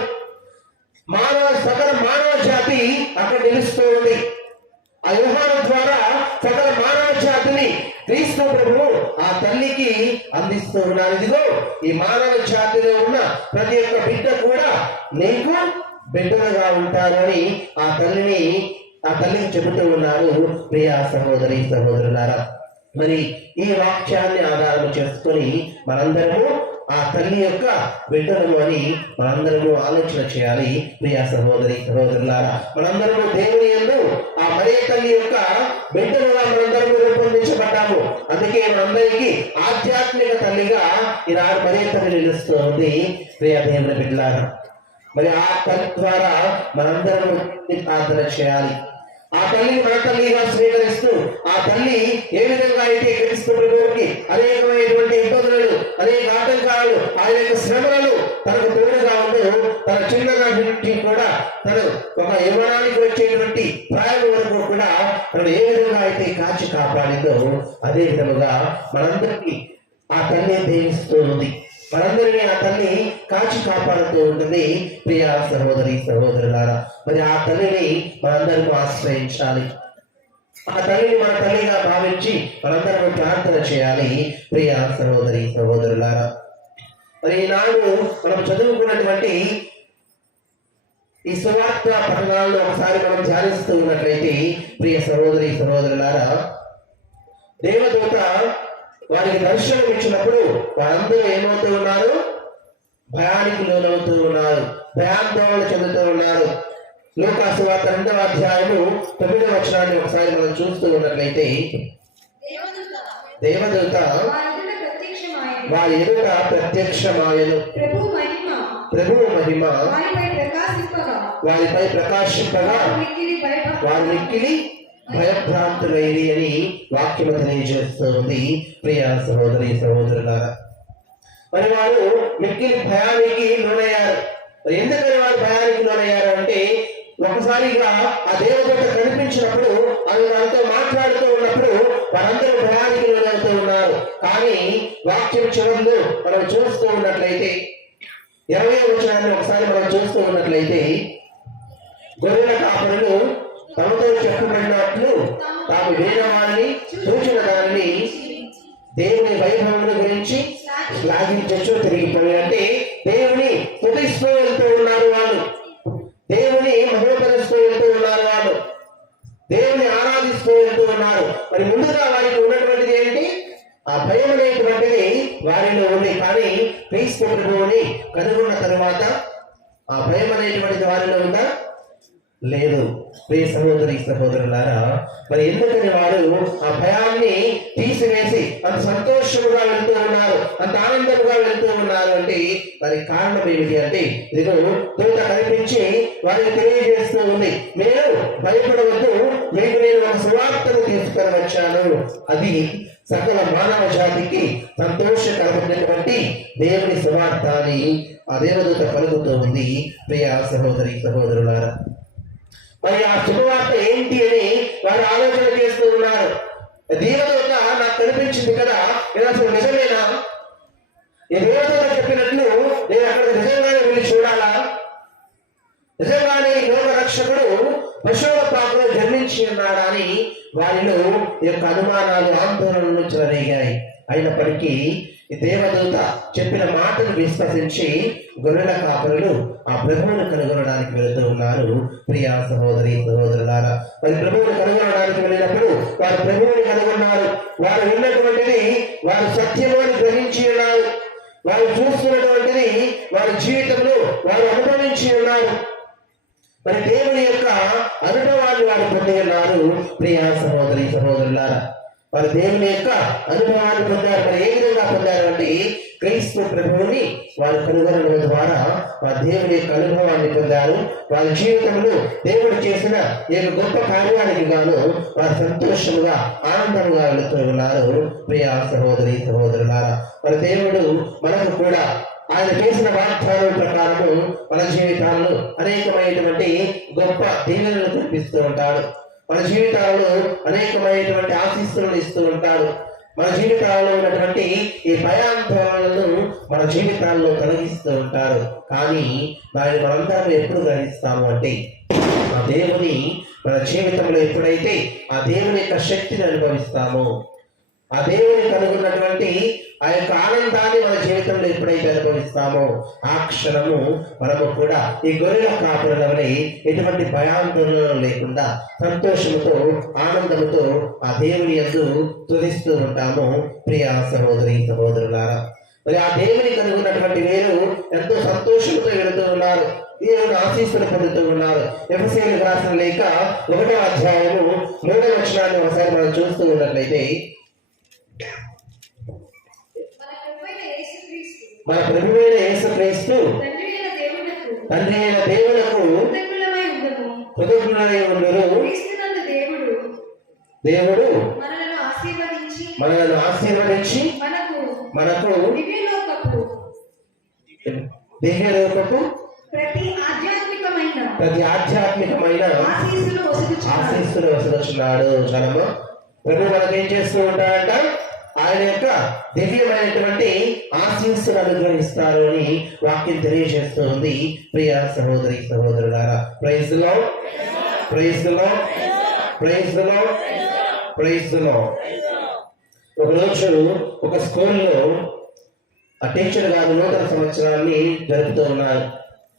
సకల మానవ జాతి అక్కడ నిలుస్తూ ఉంది. ఆ యోహాను ద్వారా సకల మానవ జాతిని క్రీస్తు ప్రభువు ఆ తల్లికి అందిస్తూ ఉన్నారు. ఇదిగో ఈ మానవ జాతిలో ఉన్న ప్రతి ఒక్క బిడ్డ కూడా నీకు బిడ్డలుగా ఉంటారు అని ఆ తల్లికి చెబుతూ ఉన్నారు. ప్రియ సహోదరి సహోదరులారా, మరి ఈ వాక్యాన్ని ఆధారం చేసుకొని మనందరము ఆ తల్లి యొక్క బిడ్డలను అని మనందరము ఆలోచన చేయాలి. ప్రియ సహోదరి సహోదరులారా, మనందరము దేవుని యందు ఆ మరియ తల్లి యొక్క బిడ్డలుగా మనందరము రూపొందించబడ్డాము. అందుకే మనందరికీ ఆధ్యాత్మిక తల్లిగా ఈనాడు మరియ తల్లి నిలుస్తూ ఉంది. ప్రియ దేవుని బిడ్డలారా, మరి ఆ తల్లి ద్వారా మనందరము ప్రార్థన చేయాలి. ఆ తల్లిని మన తల్లిగా స్వీకరిస్తూ ఆ తల్లి ఏ విధంగా అయితే క్రీస్తు ప్రభువుకి అనేకమైనటువంటి ఇబ్బందులను, అనేక ఆటంకాలు, ఆయన యొక్క శ్రమలను తనకు తోడుగా ఉంటూ తన చిన్నగా నుంచి కూడా తను ఒక యవ్వనానికి వచ్చేటువంటి ప్రాయం వరకు కూడా తను ఏ విధంగా అయితే కాచి కాపాడిందో అదే విధముగా మనందరికీ ఆ తల్లి దీవిస్తూ ఉంది. మనందరినీ ఆ తల్లి కాచి కాపాడుతూ ఉంటుంది. ప్రియ సహోదరి సహోదరులారా, మరి ఆ తల్లిని మనందరూ ఆశ్రయించాలి. ఆ తల్లిని మన తల్లిగా భావించి మనందరం ప్రార్థన చేయాలి. ప్రియ సహోదరి సహోదరులారా, మరి ఈనాడు మనం చదువుకున్నటువంటి ఈ సువార్త పఠనాలను ఒకసారి మనం ధ్యానిస్తూ ఉన్నట్లయితే, ప్రియ సహోదరి సహోదరులారా, దేవదూత వారికి దర్శనం ఇచ్చినప్పుడు వారందరూ ఏమవుతూ ఉన్నారు? భయానికి లోనవుతూ ఉన్నారు, భయాందోళన చెందుతూ ఉన్నారు. లూకాసు వార్త 2వ అధ్యాయము 9వ వచనాన్ని ఒకసారి మనం చూస్తూ ఉన్నట్లయితే, దేవదూత వారి ఎదుట ప్రత్యక్షమాయను, ప్రభువు మహిమ వారిపై ప్రకాశింపగా వారు మిక్కిలి భయభ్రాంతులైరి అని వాక్యము తెలియజేస్తుంది. ప్రియ సహోదరి సహోదరులారా, మరి వారు మిక్కిలి భయానికి లోనయ్యారు. మరి ఎందుకని వారు భయానికి లోనయ్యారు అంటే, ఒకసారిగా ఆ దేవదూత కనిపించినప్పుడు ఆమె వారితో మాట్లాడుతూ ఉన్నప్పుడు వారందరూ భయానికి లోనవుతూ ఉన్నారు. కానీ వాక్యం చివరిలో మనం చూస్తూ ఉన్నట్లయితే 20వ వచనాన్ని ఒకసారి మనం చూస్తూ ఉన్నట్లయితే, గొర్రెల కాపరులు తమతో చెప్పబడినట్లు తాము వినిన వారిని చూచిన దానిని దేవుని వైభవమును గురించి శ్లాఘించచ్చు తిరిగిపోయి, అంటే దేవుని స్తుతిస్తూ వెళ్తూ ఉన్నారు వాళ్ళు, దేవుని మహిమపరుస్తూ వెళ్తూ ఉన్నారు వాళ్ళు, దేవుని ఆరాధిస్తూ వెళ్తూ ఉన్నారు. మరి ముందుగా వారికి ఉన్నటువంటిది ఏంటి? ఆ భయం అనేటువంటిది వారిలో ఉంది. కానీ క్రీస్తు ప్రభువుని కనుగొన్న తరువాత ఆ భయం అనేటువంటిది వారిలో ఉందా? లేదు. ప్రియ సహోదరి సహోదరులారా, మరి ఎందుకని వారు ఆ భయాన్ని తీసివేసి అంత సంతోషముగా వెళ్తూ ఉన్నారు, అంత ఆనందంగా వెళ్తూ ఉన్నారు అంటే దానికి కారణం ఏమిటి అంటే, ఇదిగో దూత కనిపించి వారికి తెలియజేస్తూ ఉంది, మీరు భయపడవద్దు, మీకు నేను ఒక సువార్తను తీసుకొని వచ్చాను, అది సకల మానవ జాతికి సంతోషకరమైనటువంటి దేవుని సువార్త అని ఆ దేవదూత పలుకుతూ ఉంది. ప్రియ సహోదరి సహోదరులారా, మరి ఆ శుభవార్త ఏంటి అని వారు ఆలోచన చేస్తూ ఉన్నారు. దేవదూత నాకు కనిపించింది కదా, ఇది అసలు నిజమేనా? ఈ దేవదూత చెప్పినట్లు నేను అక్కడ నిజంగానే వెళ్ళి చూడాలా? నిజంగానే లోక రక్షకుడు పశువుల పాకలో జన్మించి ఉన్నాడా అని వారిలో ఈ యొక్క అనుమానాలు, ఆందోళనలు చెలరేగాయి. అయినప్పటికీ ఈ దేవదూత చెప్పిన మాటను విశ్వసించి గొర్రెల కాపరులు ఆ ప్రభువును కనుగొనడానికి వెళుతూ ఉన్నారు. ప్రియా సహోదరి సహోదరులారా, మరి ప్రభువును కనుగొనడానికి వెళ్ళినప్పుడు వారు ప్రభువుని కనుగొన్నారు. వారు విన్నటువంటిది వారు సత్యము అని గ్రహించి ఉన్నారు. వారు చూస్తున్నటువంటిది వారి జీవితంలో వారు అనుభవించి ఉన్నారు. మరి దేవుని యొక్క అనుభవాన్ని వారు పొంది ఉన్నారు. ప్రియా సహోదరి సహోదరులారా, వారు దేవుని యొక్క అనుభవాన్ని పొందారు. మరి ఏ విధంగా పొందారు అంటే, క్రీస్తు ప్రభువుని వారు కనుగొనడం ద్వారా వారు దేవుని యొక్క అనుభవాన్ని పొందారు. వారి జీవితంలో దేవుడు చేసిన ఈ గొప్ప కార్యానికి గాను వారు సంతోషంగా ఆనందంగా వెళుతూ ఉన్నారు. ప్రియా సహోదరి సహోదరులారా, మరి దేవుడు మనకు కూడా ఆయన చేసిన వాగ్దానం ప్రకారము మన జీవితాలను అనేకమైనటువంటి గొప్ప దీవెనలు చూపిస్తూ ఉంటాడు. మన జీవితాలలో అనేకమైనటువంటి ఆశీస్సులను ఇస్తూ ఉంటాడు. మన జీవితాలలో ఉన్నటువంటి ఈ భయాందోళనలను మన జీవితాల్లో కలిగిస్తూ ఉంటారు. కానీ దాన్ని మనందరం ఎప్పుడు గ్రహిస్తాము అంటే, ఆ దేవుని మన జీవితంలో ఎప్పుడైతే ఆ దేవుని యొక్క శక్తిని అనుభవిస్తామో, ఆ దేవుని కనుగొన్నటువంటి ఆ యొక్క ఆనందాన్ని మన జీవితంలో ఎప్పుడైతే అనుభవిస్తామో, ఆ క్షణము మనము కూడా ఈ గొర్రెల కాపుల వలె ఎటువంటి భయాందోళన లేకుండా సంతోషముతో ఆనందముతో ఆ దేవుని యందు స్తుతిస్తూ ఉంటాము. ప్రియా సహోదరి సహోదరులారా, మరి ఆ దేవుని కనుగొన్నటువంటి వీరు ఎంతో సంతోషంతో వెళుతూ ఉన్నారు, దేవుని ఆశీస్సులు పొందుతూ ఉన్నారు. ఎఫెసీయులకు రాసిన లేఖ 1వ అధ్యాయము 3వ వచనాన్ని ఒకసారి మనం చూస్తూ ఉన్నట్లయితే, మన ప్రభువైన యేసుక్రీస్తు తండ్రి అయిన దేవులకు కృతజ్ఞులై ఉండును. దేవుడు మనలను ఆశీర్వదించి మనకు దివ్యలోకపు ప్రతి ఆధ్యాత్మికమైన ఆశీస్సులు వసలుచున్నాడు. జనము ప్రభు మనకు ఏం చేస్తూ ఉంటాడంట? ఆయన యొక్క దివ్యమైనటువంటి ఆశీస్సులు అనుగ్రహిస్తారు అని వాక్యం తెలియజేస్తూ ఉంది. ప్రియ సహోదరి సహోదరులారా, praise the lord, praise the lord, praise the lord, praise the lord. ఒకరోజు ఒక స్కూల్లో ఆ టీచర్ గారు నూతన సంవత్సరాన్ని జరుపుతూ ఉన్నారు.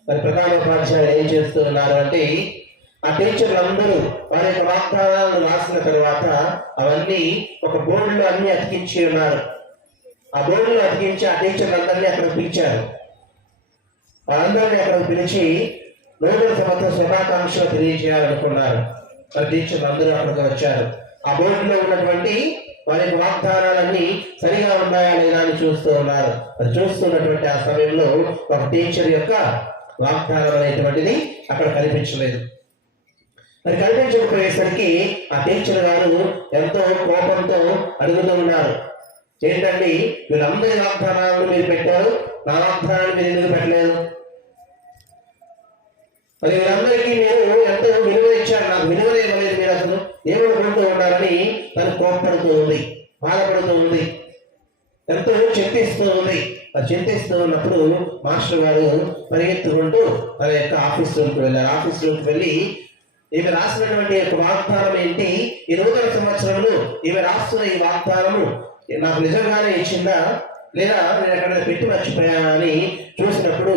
మరి ప్రధానోపాధ్యాయులు ఏం చేస్తూ ఉన్నారు అంటే, ఆ టీచర్లు అందరూ వారి యొక్క వాగ్దానాలను రాసిన తర్వాత అవన్నీ ఒక బోర్డులో అన్ని అతికించి ఉన్నారు. ఆ బోర్డులో అతికించి ఆ టీచర్లు అందరినీ అక్కడ పిలిచారు. వాళ్ళందరినీ అక్కడికి పిలిచి నూతన సంవత్సర శుభాకాంక్షలు తెలియజేయాలనుకున్నారు. మరి టీచర్లు అందరూ అక్కడికి వచ్చారు. ఆ బోర్డులో ఉన్నటువంటి వారి యొక్క వాగ్దానాలన్నీ సరిగా ఉన్నాయా లేదా అని చూస్తూ ఉన్నారు. మరి చూస్తున్నటువంటి ఆ సమయంలో ఒక టీచర్ యొక్క వాగ్దానం అనేటువంటిది అక్కడ కనిపించలేదు. మరి కనిపించకపోయేసరికి ఆ టీచర్ గారు ఎంతో కోపంతో అడుగుతూ ఉన్నారు, ఏంటండి వీళ్ళందరి వాగ్దానాలను మీరు పెట్టారు, నా వాగ్దానాన్ని మీరు ఎందుకు పెట్టలేదు? మరి వీళ్ళందరికీ మీరు ఎంతో విలువ ఇచ్చారు, నాకు విలువ ఇవ్వలేదు, మీరు అసలు ఏమనుకుంటూ ఉన్నారని తను కోప్పడుతూ ఉంది, బాధపడుతూ ఉంది, ఎంతో చింతిస్తూ ఉంది. మరి చింతిస్తూ ఉన్నప్పుడు మాస్టర్ గారు పరిగెత్తుకుంటూ తన యొక్క ఆఫీస్ రూమ్కి వెళ్ళారు. ఆఫీస్ రూమ్కి వెళ్ళి ఈమె రాసినటువంటి యొక్క వాగ్దానం ఏంటి, ఈ నూతన సంవత్సరంలో ఈమె రాస్తున్న ఈ వాగ్దానము నాకు నిజంగానే ఇచ్చిందా లేదా నేను ఎక్కడ పెట్టి మర్చిపోయానా అని చూసినప్పుడు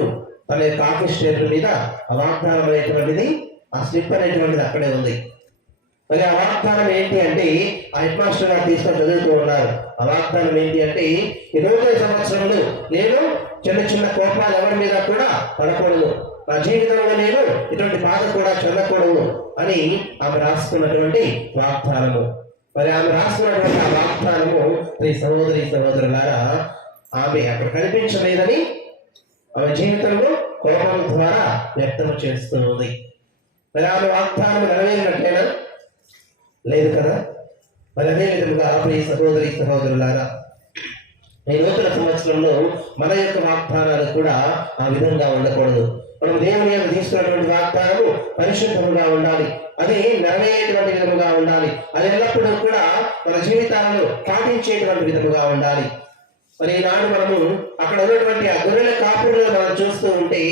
తన యొక్క ఆఫీస్ టేబుల్ మీద ఆ వాగ్దానం అనేటువంటిది, ఆ స్లిప్ అనేటువంటిది అక్కడే ఉంది. మరి ఆ వాగ్దానం ఏంటి అంటే ఆ హెడ్ మాస్టర్ గారు తీసుకొని చదువుతూ ఉన్నారు. ఆ వాగ్దానం ఏంటి అంటే ఈ నూతన సంవత్సరంలో నేను చిన్న చిన్న కోపాలు ఎవరి మీద కూడా పడకూడదు, నా జీవితంలో నేను ఇటువంటి బాధ కూడా చెందకూడదు అని ఆమె రాసుకున్నటువంటి వాగ్దానము. మరి ఆమె రాసుకున్నటువంటి ఆ వాగ్దానము ఈ సహోదరి సహోదరులారా ఆమె అక్కడ కనిపించలేదని ఆమె జీవితంలో కోపం ద్వారా వ్యక్తం చేస్తూ ఉంది. మరి ఆమె వాగ్దానం నెరవేరినట్లేనా? లేదు కదా. మరి అదే విధముగా ప్రియ సహోదరి సహోదరులారా ఈ నూతన సంవత్సరంలో మన యొక్క వాగ్దానాలు కూడా ఆ విధంగా ఉండకూడదు. మనం దేవుని యొక్క తీసుకున్నటువంటి వాగ్దానము పరిశుద్ధముగా ఉండాలి, అది నెరవేరేటువంటి విధముగా ఉండాలి, అది ఎల్లప్పుడూ కూడా మన జీవితాలను పాటించేటువంటి విధముగా ఉండాలి. మరి ఈనాడు మనము అక్కడ ఉన్నటువంటి ఆ గొర్రెల కాపురులను మనం చూస్తూ ఉంటే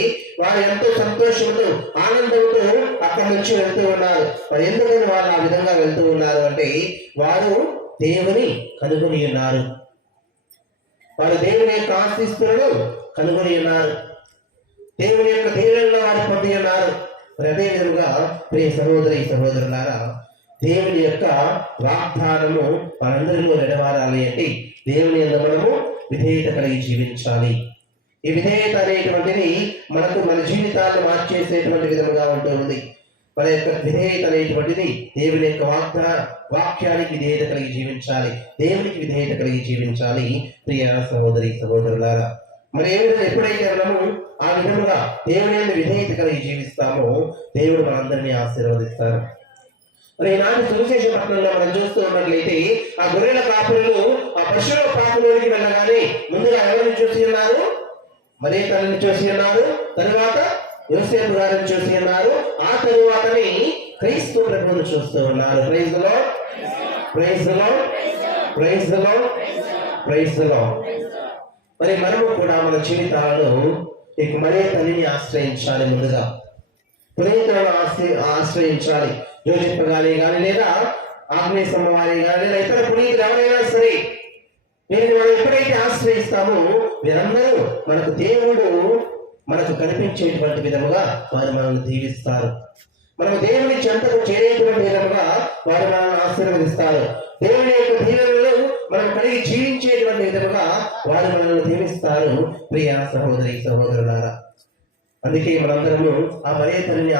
వారు ఎంతో సంతోషంతో ఆనందంతో అక్కడి నుంచి వెళ్తూ ఉన్నారు. మరి ఎందుకని వాళ్ళు ఆ విధంగా వెళ్తూ ఉన్నారు అంటే వారు దేవుని కనుగొని ఉన్నారు, వారు దేవుని యొక్క ఆశీస్సులను కనుగొని ఉన్నారు, దేవుని యొక్క దేవుళ్ళ వారు పొంది ఉన్నారు. మరి అదే విధంగా ప్రియ సహోదరి సహోదరులారా దేవుని యొక్క వాగ్దానము మనందరిలో నెరవేరాలి అంటే దేవుని యందు మనము విధేయత కలిగి జీవించాలి. ఈ విధేయత అనేటువంటిది మనకు మన జీవితాలను మార్చేసేటువంటి విధముగా ఉంటుంది. మన యొక్క విధేయత అనేటువంటిది దేవుని యొక్క వాక్యానికి విధేయత కలిగి జీవించాలి, దేవునికి విధేయత కలిగి జీవించాలి. ప్రియ సహోదరి సహోదరులారా మరి ఎప్పుడైతే మనము ఆ విధముగా దేవుని యందు విధేయత కలిగి జీవిస్తామో దేవుడు మనందరినీ ఆశీర్వదిస్తారు. మరి ఈనాటి సువిశేష పట్టణంలో మనం చూస్తూ ఉన్నట్లయితే ఆ గొర్రెల కాపురులు ఆ పశువుల పాకలోనికి వెళ్ళగానే ముందుగా ఎవరిని చూసి ఉన్నారు? మరే తల్లిని చూసి ఉన్నారు, తరువాత యోసేపు గారిని చూసి ఉన్నారు, ఆ తరువాతని క్రీస్తు ప్రభువును చూస్తూ ఉన్నారు. Praise the lord, praise the lord, praise the lord, praise the lord. మరి మనము కూడా మన జీవితాలను ఇక మరే తల్లిని ఆశ్రయించాలి, ముందుగా పునీతులను ఆశ్రయించాలి. జోసెఫ్ గారి కానీ లేదా ఆగ్నేయమ్మ వారి కానీ లేదా ఇతర పునీతులు ఎవరైనా సరే వీరిని మనం ఎప్పుడైతే ఆశ్రయిస్తామో వీరందరూ మనకు దేవుడు మనకు కనిపించేటువంటి విధముగా వారు మనల్ని దీవిస్తారు. మనము దేవుని చెంతకు చేరేటువంటి విధముగా వారు మనల్ని ఆశీర్వదిస్తారు. దేవుని యొక్క దీవెనలు మనం కలిగి జీవించేటువంటి విధముగా వారు మనల్ని దీవిస్తారు. ప్రియ సహోదరి సహోదరులారా అందుకే మనందరము ఆ మరే తల్లిని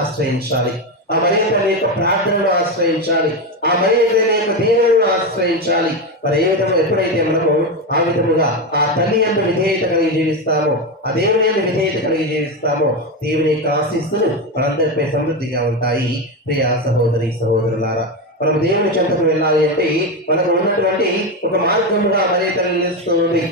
ఆశ్రయించాలి, ఆ మరే తల్లి యొక్క ప్రార్థనను ఆశ్రయించాలి, ఆ మరే తల్లి యొక్క దీవెనలను ఆశ్రయించాలి. మరి ఏ విధంగా ఎప్పుడైతే మనము ఆ విధముగా ఆ తల్లి యందు విధేయత కలిగి జీవిస్తామో, ఆ దేవుని యందు విధేయత కలిగి జీవిస్తామో దేవుని యొక్క ఆశీస్సులు మనందరిపై సమృద్ధిగా ఉంటాయి. ప్రియ సహోదరి సహోదరులారా మనం దేవుని చెంతకు వెళ్ళాలి అంటే మనకు ఉన్నటువంటి ఒక మార్గముగా మరే తల్లి నిలుస్తూ ఉంది.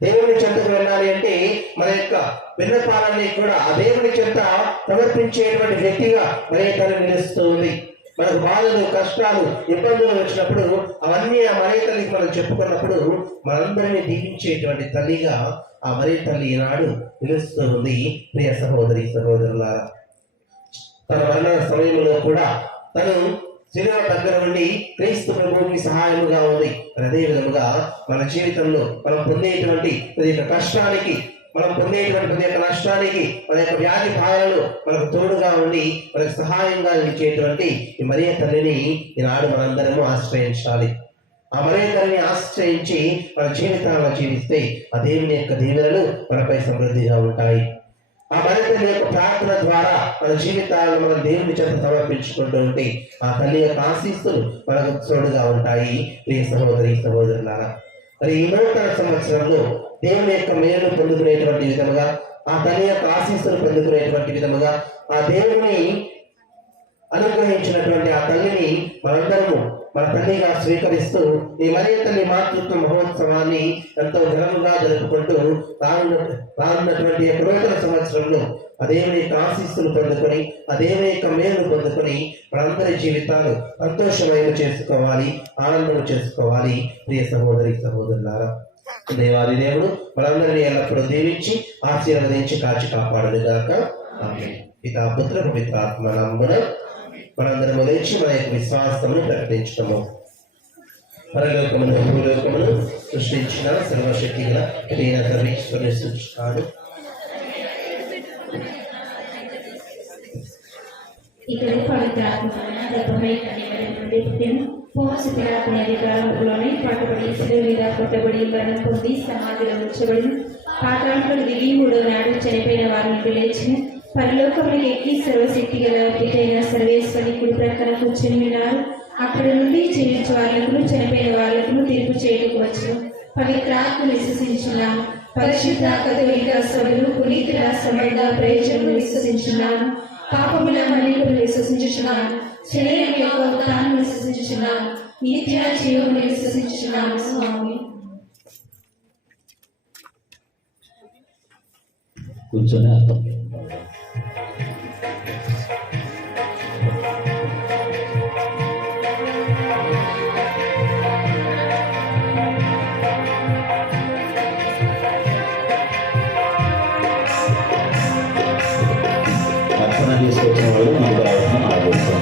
దేవుని చెంతకు వెళ్ళాలి అంటే మన యొక్క విన్నపాలన్నీ కూడా ఆ దేవుని చెంత సమర్పించేటువంటి వ్యక్తిగా మరే తల్లి నిలుస్తూ ఉంది. మనకు బాధలు కష్టాలు ఇబ్బందులు వచ్చినప్పుడు అవన్నీ ఆ మరే తల్లికి మనం చెప్పుకున్నప్పుడు మనందరినీ దీవించేటువంటి తల్లిగా ఆ మరే తల్లి ఈనాడు నిలుస్తూ ఉంది. ప్రియ సహోదరి సహోదరులారా తన మరణ సమయంలో కూడా తను శిలువ దగ్గర నుండి క్రీస్తు ప్రభువుకి సహాయముగా ఉంది. అదే విధముగా మన జీవితంలో మనం పొందేటువంటి ప్రతి ఒక్క కష్టానికి, మనం పొందేటువంటి ప్రతి ఒక్క నష్టానికి, మన యొక్క వ్యాధి బాధలను మనకు తోడుగా ఉండి మనకు సహాయంగా నిలిచేటువంటి ఈ మరియ తల్లిని ఈనాడు మనందరము ఆశ్రయించాలి. ఆ మరియ తల్లిని ఆశ్రయించి మన జీవితాలను జీవిస్తే ఆ దేవుని యొక్క దీవెనలు మనపై సమృద్ధిగా ఉంటాయి. ఆ మరి తల్లి యొక్క ప్రార్థన ద్వారా మన జీవితాలను మనం దేవుని చేత సమర్పించుకుంటూ ఉంటే ఆ తల్లి యొక్క ఆశీస్సులు మనకు తోడుగా ఉంటాయి. ప్రియ సహోదరి సహోదరులారా, మరి ఈ నూతన సంవత్సరంలో దేవుని యొక్క మేలు పొందుకునేటువంటి విధముగా, ఆ తల్లి యొక్క ఆశీస్సులు పొందుకునేటువంటి విధముగా, ఆ దేవుని అనుగ్రహించినటువంటి ఆ తల్లిని మనందరము మన తల్లిగా స్వీకరిస్తూ ఈ మరియ తల్లి మాతృత్వ మహోత్సవాన్ని ఎంతో ఘనముగా జరుపుకుంటూ రానున్నటువంటి నూతన సంవత్సరంలో ఆ దేవుని యొక్క ఆశీస్సులు పొందుకొని, ఆ దేవుని యొక్క మేలు పొందుకొని మనందరి జీవితాలు సంతోషమైన చేసుకోవాలి, ఆనందం చేసుకోవాలి. ప్రియ సహోదరి సహోదరులారా, దేవాది దేవుడు మనందరినీ ఎల్లప్పుడూ దీవించి ఆశీర్వదించి కాచి కాపాడును గాక. ఆమేన్. పితా పుత్ర పవిత్ర ఆత్మ నామమున మనందరము లేచి మన యొక్క విశ్వాసమును ప్రకటించటము. పరలోకమును భూలోకమును సృష్టించిన సర్వశక్తి గల నేను సర్వేశ్వరుని సృష్టిస్తాను. ఇక్కడ పవిత్రాత్మపై నుండి పుట్టిన పోషితురాత్మ అధికారంలోనే పాటుపడి శిలువ మీద కొట్టబడి మరణం పొంది సమాధిలో ఉంచబడి పాతాళంలో దిగి 3వ నాడు చనిపోయిన వారిని లేచిన పరలోకములకు ఎక్కి సర్వశక్తి గల పితైన సర్వేశ్వరి కుడి ప్రక్కన కూర్చొని ఉన్నారు. అక్కడి నుండి జీవించే వాళ్ళకు చనిపోయిన వాళ్ళకు తీర్పు చేయడానికి వచ్చి పవిత్రాత్మ విశ్వసించున్నాము. పరిశుద్ధ కథోలిక సభలు పునీతుల సంబంధ ప్రయోజనం విశ్వసించున్నాము. పాపముల మన్నికను విశ్వసించుచున్నాము. శరీరం యొక్క ఉత్థానం విశ్వసించుచున్నాము. నిత్య జీవమును విశ్వసించుచున్నాము. స్వామి కూర్చొని అర్థం. అర్పణ తీసుకొచ్చిన వాళ్ళు మనకు రావడం ఆలోచన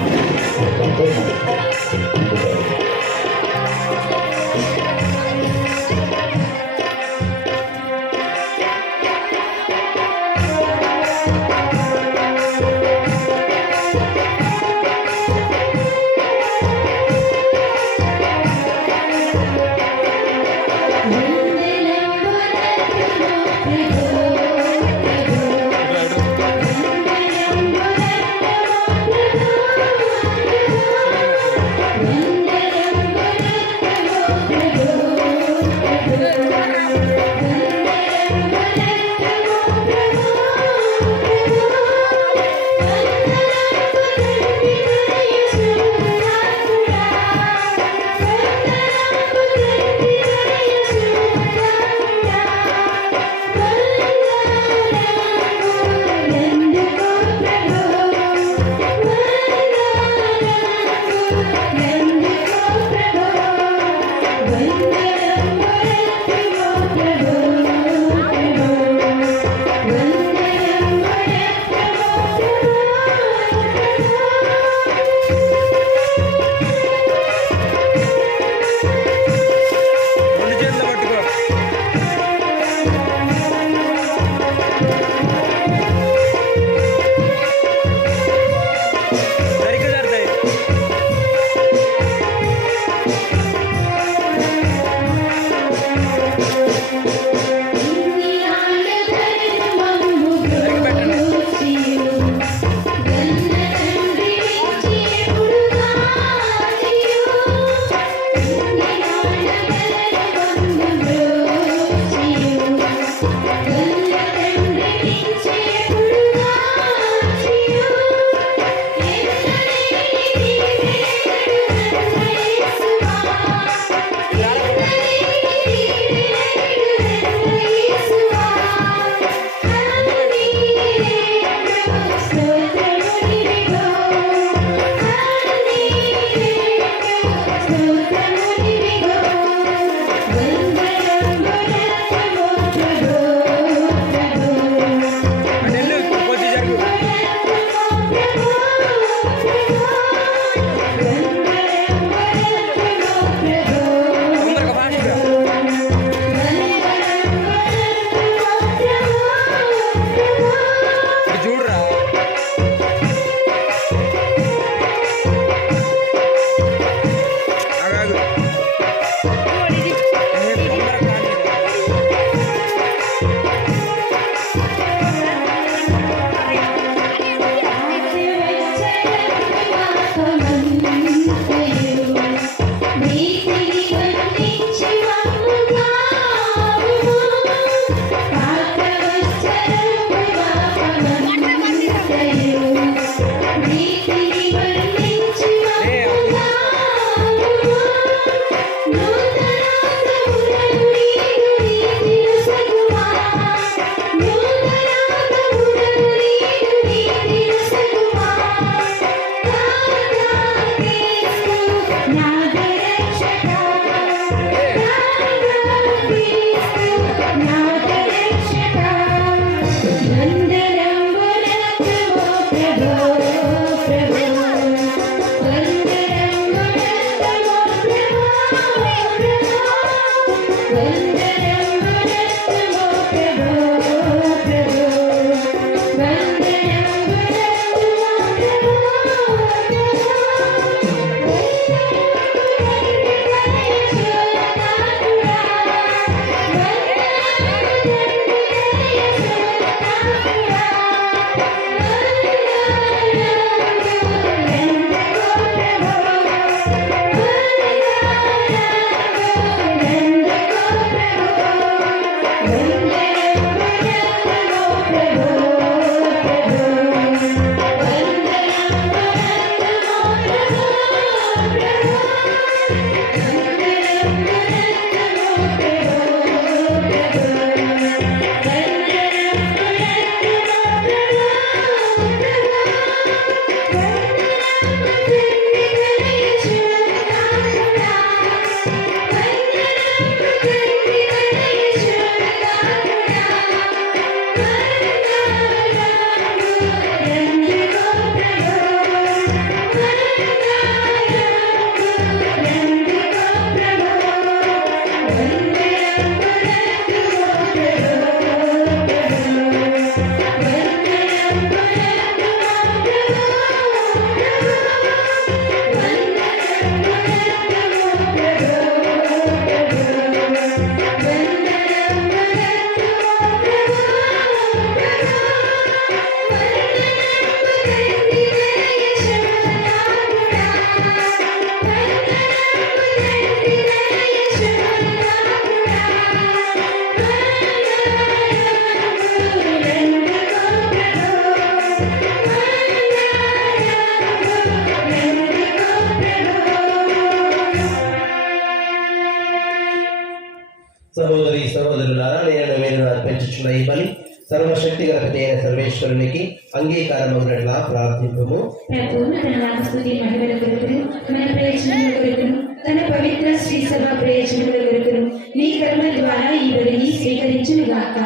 అర్పించిన ఈ బలి సర్వశక్తి గల సర్వేశ్వరునికి అంగీకారమగినట్లా ప్రార్థింపము. ప్రభువును తన నామస్తుతి మహిమల కొరకును మన ప్రయోజనముల కొరకును తన పవిత్ర శ్రీ సభ ప్రయోజనముల కొరకును నీ కరుణ ద్వారా ఈ బలిని స్వీకరించును గాక.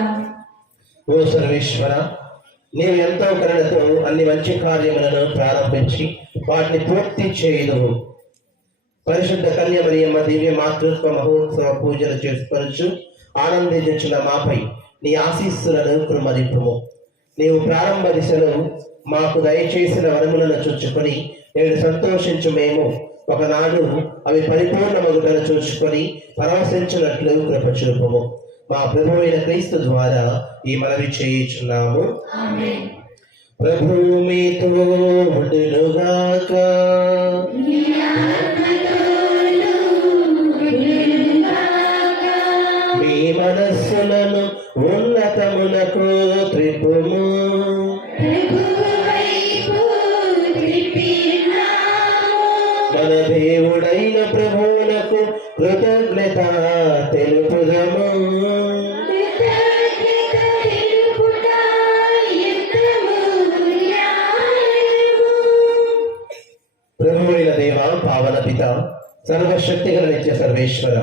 ఓ సర్వేశ్వర, నీవు ఎంతో కరుణతో అన్ని మంచి కార్యములను ప్రారంభించి వాటిని పూర్తి చేయుదువు. పరిశుద్ధ కన్య మరియమ్మ దివ్య మాతృత్వ మహోత్సవ పూజలు చేసుకొనొచ్చు ఆనందించిన మాపై నీ ఆశీస్సులను కృమ్మరింపుము. నీవు ప్రారంభ దిశలో మాకు దయచేసిన వరములను చూచుకొని నేడు సంతోషించు మేము ఒకనాడు అవి పరిపూర్ణమగుటను చూసుకొని పరవశించినట్లు కృప చూపుము. మా ప్రభువైన క్రీస్తు ద్వారా ఈ మనవి చేయుచున్నాము. ఆమేన్. ప్రభువు మీతో ఉండునుగాక. నీ ఆత్మతోను ఉండును గాక. మీ మనస్సులను ఉన్నతమునకు త్రిప్పుము. ప్రభువు వైపు త్రిప్పినాము. మన దేవుడైన ప్రభువునకు కృతజ్ఞత తెలుపుదము. కృతజ్ఞత తెలుపుట ఎంతము న్యాయము. ప్రభువైన దేవ, పావన పిత, సర్వశక్తి గల నిత్య సర్వేశ్వర,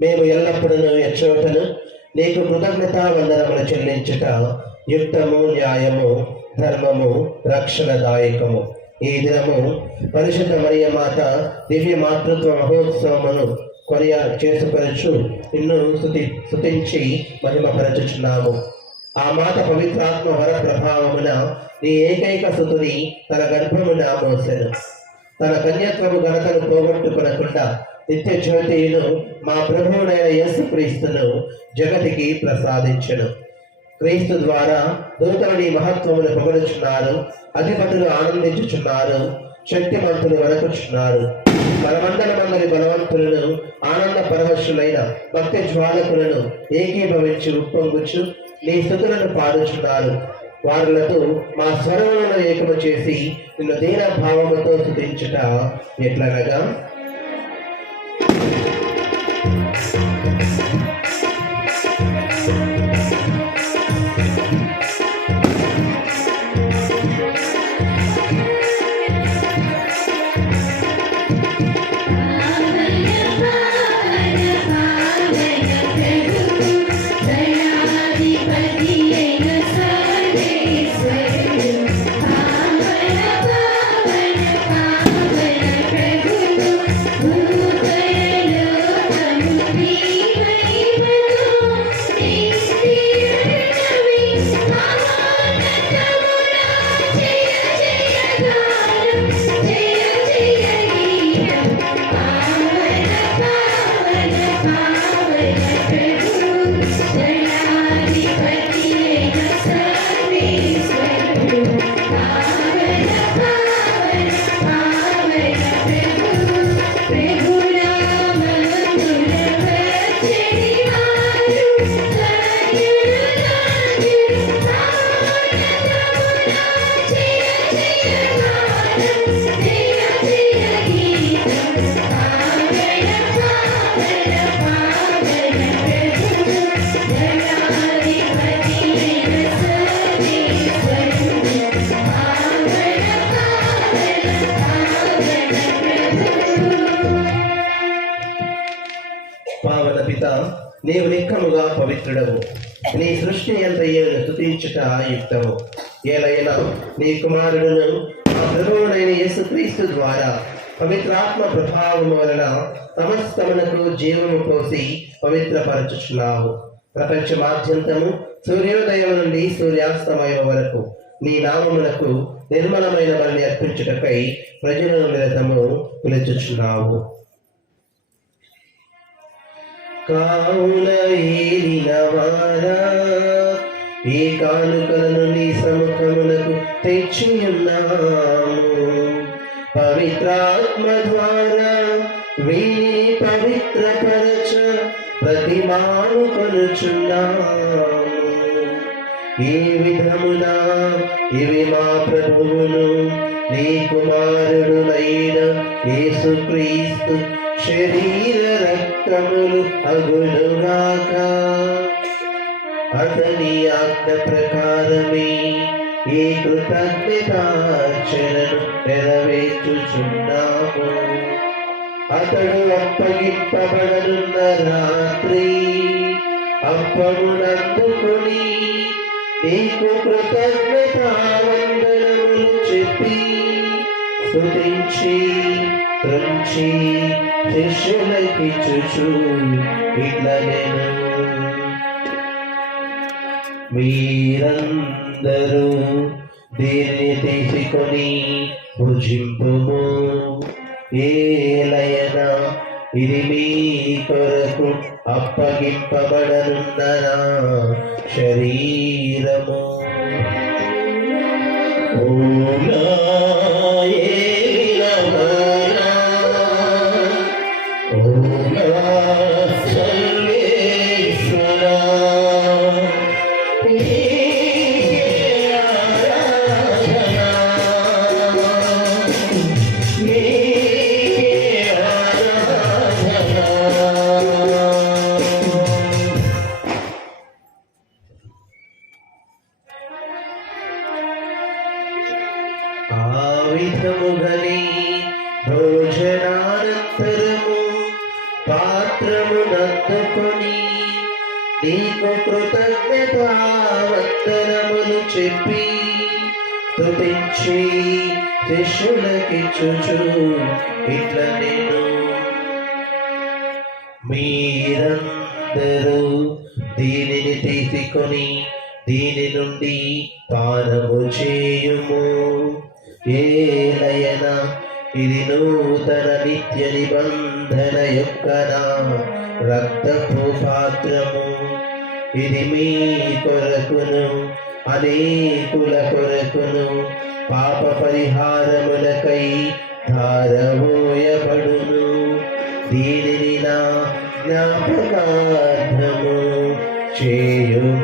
మేము ఎల్లప్పుడూ ఎచ్చోటను నీకు కృతజ్ఞత వందనములు చెల్లించుట యుక్తము, న్యాయము, ధర్మము, రక్షణదాయకము. ఈ దినము పరిశుద్ధ మరియ మాత దివ్య మాతృత్వ మహోత్సవమును చేసుకొనొచ్చు నిన్ను స్తుతించి మహిమపరచుచున్నాము. ఆ మాత పవిత్రాత్మ వర ప్రభావమున నీ ఏకైక సుతుని తన గర్భమున మోసెను. తన కన్యత్వము ఘనతను పోగొట్టుకొనకుండా నిత్య జ్యోతిను మా ప్రభువునైన యేసు క్రీస్తును జగతికి ప్రసాదించెను. క్రీస్తు ద్వారా దూతలు నీ మహత్వమును పొగడుచున్నారు, అధిపతులు ఆనందించుచున్నారు, శక్తిమంతులు వణకుచున్నారు. మనమందరి బలవంతులను ఆనంద పరవశులైన భక్తి జ్వాలకులను ఏకీభవించి ఉప్పొంగుచు నీ స్తుతులను పాడుచున్నారు. వారులతో మా స్వరములను ఏకము చేసి నిన్ను దీన భావముతో స్తుతించుట ఎట్లనగా, పావన పిత, నీవు నిక్కముగా పవిత్రుడవు. నీ సృష్టి అంతయ్యను స్తుతించుట యుక్తము. ఏలైనా నీ కుమారుడును మా ప్రభువునైన యేసుక్రీస్తు ద్వారా పవిత్రాత్మ ప్రభావము వలన సమస్తమునకు జీవము పోసి పవిత్రపరచుచున్నావు. ప్రపంచమాద్యంతము సూర్యోదయం నుండి సూర్యాస్తమయం వరకు నీ నామమునకు నిర్మలమైన బలిని అర్పించుటకై ప్రజలను నిరతము పిలుచుచున్నావు. కావున ఏలినవారా, ఈ కానుకలను నీ సముఖమునకు తెచ్చియున్నాము. పవిత్రాత్మ ద్వారా వీని పవిత్రపరచ ప్రతిమాను కొనుచున్నాము. ఈ విధమున ఇవి మా ప్రభువును నీ కుమారుడునైన యేసుక్రీస్తు శరీర రక్తములు అగునుగాక. అతని ఆజ్ఞ ప్రకారమే ఈ కృతజ్ఞతార్చనను నెరవేర్చుచున్నాము. అతడు అప్పగింపబడనున్న రాత్రి అప్పమునందుకొని నీకు కృతజ్ఞతావందనములు చెప్పి స్తుతించి త్రుంచి శిష్యులకిచ్చుచు ఇట్లనెను, మీరందరూ దీన్ని తీసుకొని భుజింపుము. ఏలయనా ఇది మీ కొరకు అప్పగింపబడనున్న నా శరీరము. ఆ విధముగని భోజనానంతరము పాత్రమునందుకొని నీకు కృతజ్ఞతావందనములు చెప్పి స్తుతించి శిష్యులకిచ్చుచు ఇట్లనెను, మీరందరూ దీనిని తీసుకొని దీని నుండి పానము చేయుము. ఏలయనా ఇది నూతన నిత్య నిబంధన యొక్క నా రక్తపు పాత్రము. ఇది మీ కొరకును అనేకుల కొరకును పాప పరిహారములకై ధారవోయబడును. దీనిని నా జ్ఞాపకార్థము చేయుము.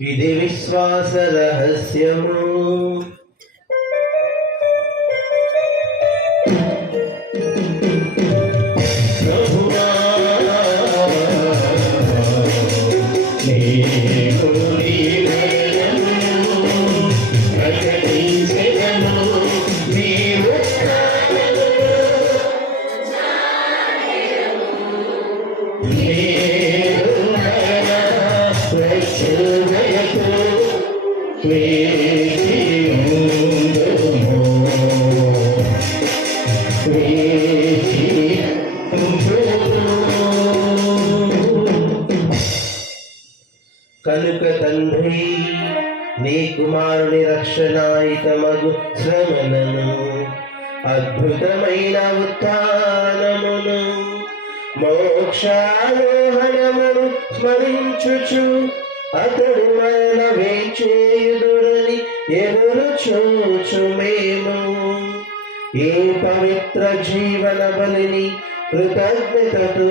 ఇది విశ్వాస రహస్యము. ప్రభువా, నీకు నీవేను ప్రకటించెదను నీ ఉత్థానమును. కనుక తండ్రి నీ కుమారుని రక్షణాయుతమగు శ్రమలను అద్భుతమైన ఉత్థానమును మోక్షారోహణమును స్మరించుచు అతడు మరల వేచేయుదురని ఎదురు చూచు మేము ఈ పవిత్ర జీవన బలిని కృతజ్ఞతతో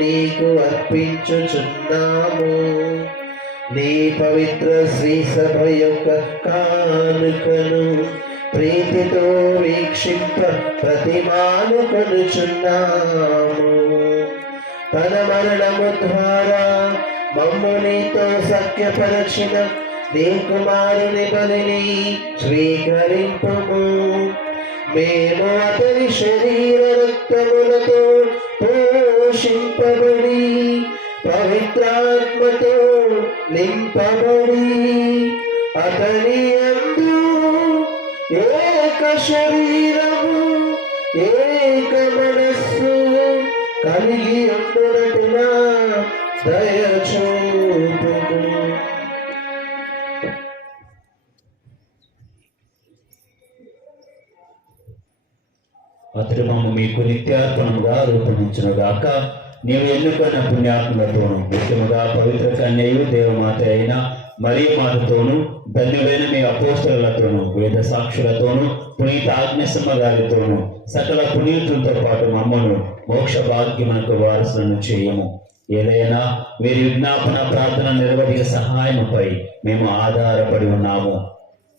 నీకు అర్పించుచున్నాము. నీ పవిత్ర శ్రీ సభ యొక్క కానుకను ప్రీతితో వీక్షింప ప్రతిమానుకొనుచున్నాము. తన మరణము ద్వారా మమ్ము నీతో సఖ్యపరచిన నీ కుమారుని బలిని స్వీకరింపుము. మేము అతని శరీర రక్తములతో పోషింపబడి పవిత్రాత్మతో నింపబడి అతని యందు ఏక శరీరము ఏక మనస్సు కలిగి ఉండునటున దయచూపుము. అతడు మమ్ము మీకు నిత్యార్పణముగా రూపొందించును గాక. నీవు ఎన్నుకున్న పుణ్యాత్మలతోనూ ముఖ్యముగా పవిత్ర కన్యయు దేవమాత అయిన మరియ మాతతోనూ ధన్యులైన మీ అపోస్తలులతోనూ వేద సాక్షులతోనూ పునీత ఆజ్ఞసమ్మ గారితోనూ సకల పునీతులతో పాటు మమ్మను మోక్ష భాగ్యమునకు వారసులను చేయము. ఏదైనా వీరి విజ్ఞాపన ప్రార్థన నిర్వహిక సహాయముపై మేము ఆధారపడి ఉన్నాము.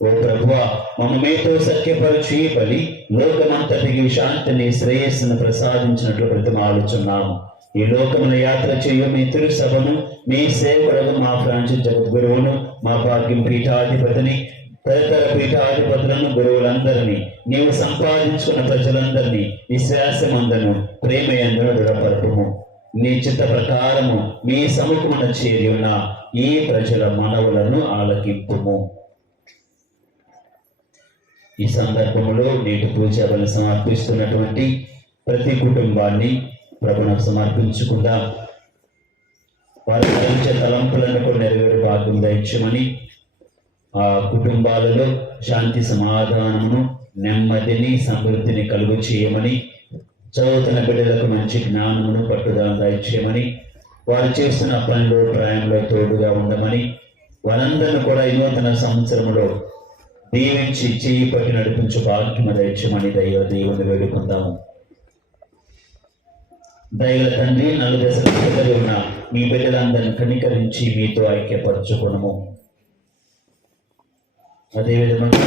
ఓ ప్రభువా, మమ్మ మీతో సఖ్యపరిచి బలి లోకమంతటికి శాంతిని శ్రేయస్సును ప్రసాదించినట్లు ప్రతిమాలుచున్నాము. ఈ లోకముల యాత్ర చేయు మీ తిరు సభను, మీ సేవకుడు మా ఫ్రాన్సిస్ జగద్గురువును, మా భాగ్యం పీఠాధిపతిని, తదితర పీఠాధిపతులను, గురువులందరినీ, నీవు సంపాదించుకున్న ప్రజలందరినీ విశ్వాసమందను ప్రేమయందును దృఢపరపుము. నీ చిత్త ప్రకారము మీ సముఖమున చేరి ఉన్న ఈ ప్రజల మనవులను ఆలకింపుము. ఈ సందర్భంలో నేటి పూజలను సమర్పిస్తున్నటువంటి ప్రతి కుటుంబాన్ని ప్రభువుకు సమర్పించకుండా వారి తలంచే తలంపులను నెరవేరు భాగ్యం దయచేయమని, ఆ కుటుంబాలలో శాంతి సమాధానమును, నెమ్మదిని, సమృద్ధిని కలుగు చేయమని, చదువుతున్న బిడ్డలకు మంచి జ్ఞానమును, పట్టుదల దయచేయమని, వారు చేస్తున్న పనిలో ప్రాయంలో తోడుగా ఉండమని, వారందరిని కూడా ఈ నూతన సంవత్సరంలో దీవించి చేయి పట్టి నడిపించు భాగ్యము దయచేయమని దేవుని వేడుకుందాము. దయగల తండ్రి, నలుదశలు ఉన్న మీ బిడ్డలందరినీ కనికరించి మీతో ఐక్యపరచుకునము. అదేవిధంగా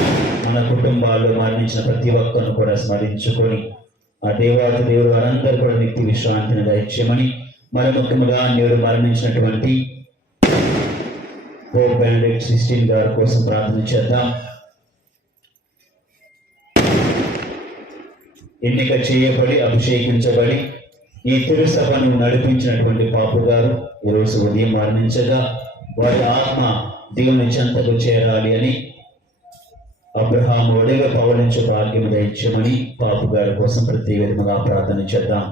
మన కుటుంబాల్లో మరణించిన ప్రతి ఒక్కరిని కూడా స్మరించుకొని ఆ దేవాది దేవుడు వారందరూ కూడా నిత్య విశ్రాంతిని దయచేయమని, మరి ముఖ్యంగా నేడు మరణించినటువంటి పోప్ బెనడిక్ట్ 16 గారి కోసం ప్రార్థన చేద్దాం. ఎన్నిక చేయబడి అభిషేకించబడి ఈ తిరుసభను నడిపించినటువంటి పాపు గారు ఈరోజు ఉదయం మరణించగా వారి ఆత్మ దేవుని చెంతకు చేరాలి అని అబ్రహాము ఒడిగా పవలించు భాగ్యం దయచేయమని పాపు గారి కోసం ప్రతి విధముగా ప్రార్థన చేద్దాం.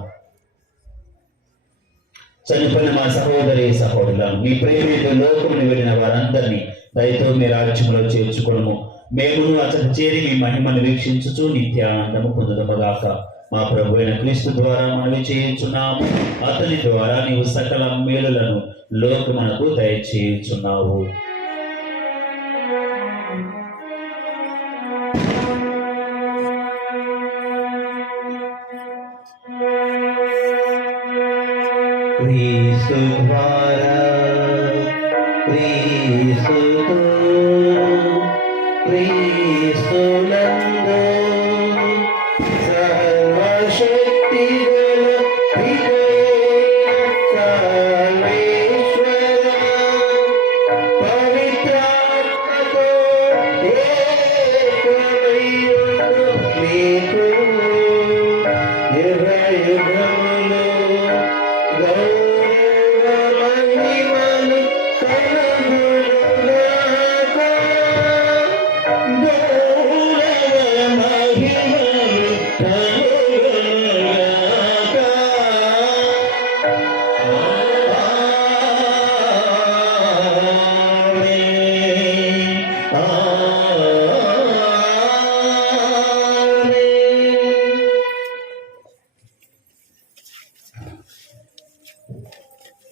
చనిపోయిన మా సహోదరి సహోదరులను మీ ప్రేమితో లోకమును వెళ్ళిన వారందరినీ దయతో మీ రాజ్యంలో చేర్చుకోవడము, మేమును అతను చేరి మీ మహిమను వీక్షించుచు నిత్యానందము పొందుదముగాక. మా ప్రభు అయిన క్రీస్తు ద్వారా మనవి చేయుచున్నాము. అతని ద్వారా నీవు సకల మేలులను లోకమునకు దయచేయుచున్నావు. క్రీస్తు ద్వారా క్రీస్తుతో క్రీస్తునందు సర్వశక్తి గల సర్వేశ్వర పవిత్రాత్మతో ఏకమయ్యుండు మీకు యుగయుగములు గౌరవ మహిమలు కలుగునుగాక. గౌరవ మహిమలు కలుగునుగాక.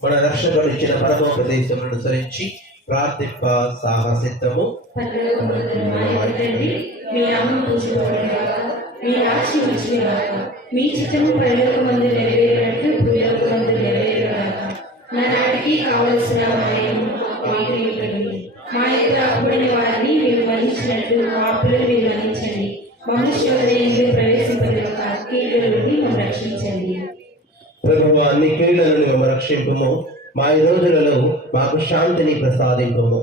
మన రక్షకుడు ఇచ్చిన పరమోపదేశములను అనుసరించి ప్రార్థింప సాహసిద్ధము. పరలోకమందున్న మా యొక్క తండ్రి, మీ నామం పూజింపబడుగాక, మీ రాజ్యం వచ్చుగాక, మీ చిత్తము పరలోకమందు నెరవేరినట్లు భూలోకమందు నెరవేరుగాక. నానాటికి కావలసిన మాయము మాకు ఇవ్వండి. మా యొక్క అప్పుడైన వారిని మేము మన్నించినట్లు మా అప్పులను మీరు మన్నించండి. మనుష్యుల ప్రవేశింపలేక కీడుల నుండి మమ్మల్ని రక్షించండి. ప్రభువు అన్ని కీడుల నుండి మమ్మ రక్షింపుము. మా ఈ రోజులలో మాకు శాంతిని ప్రసాదింపుము.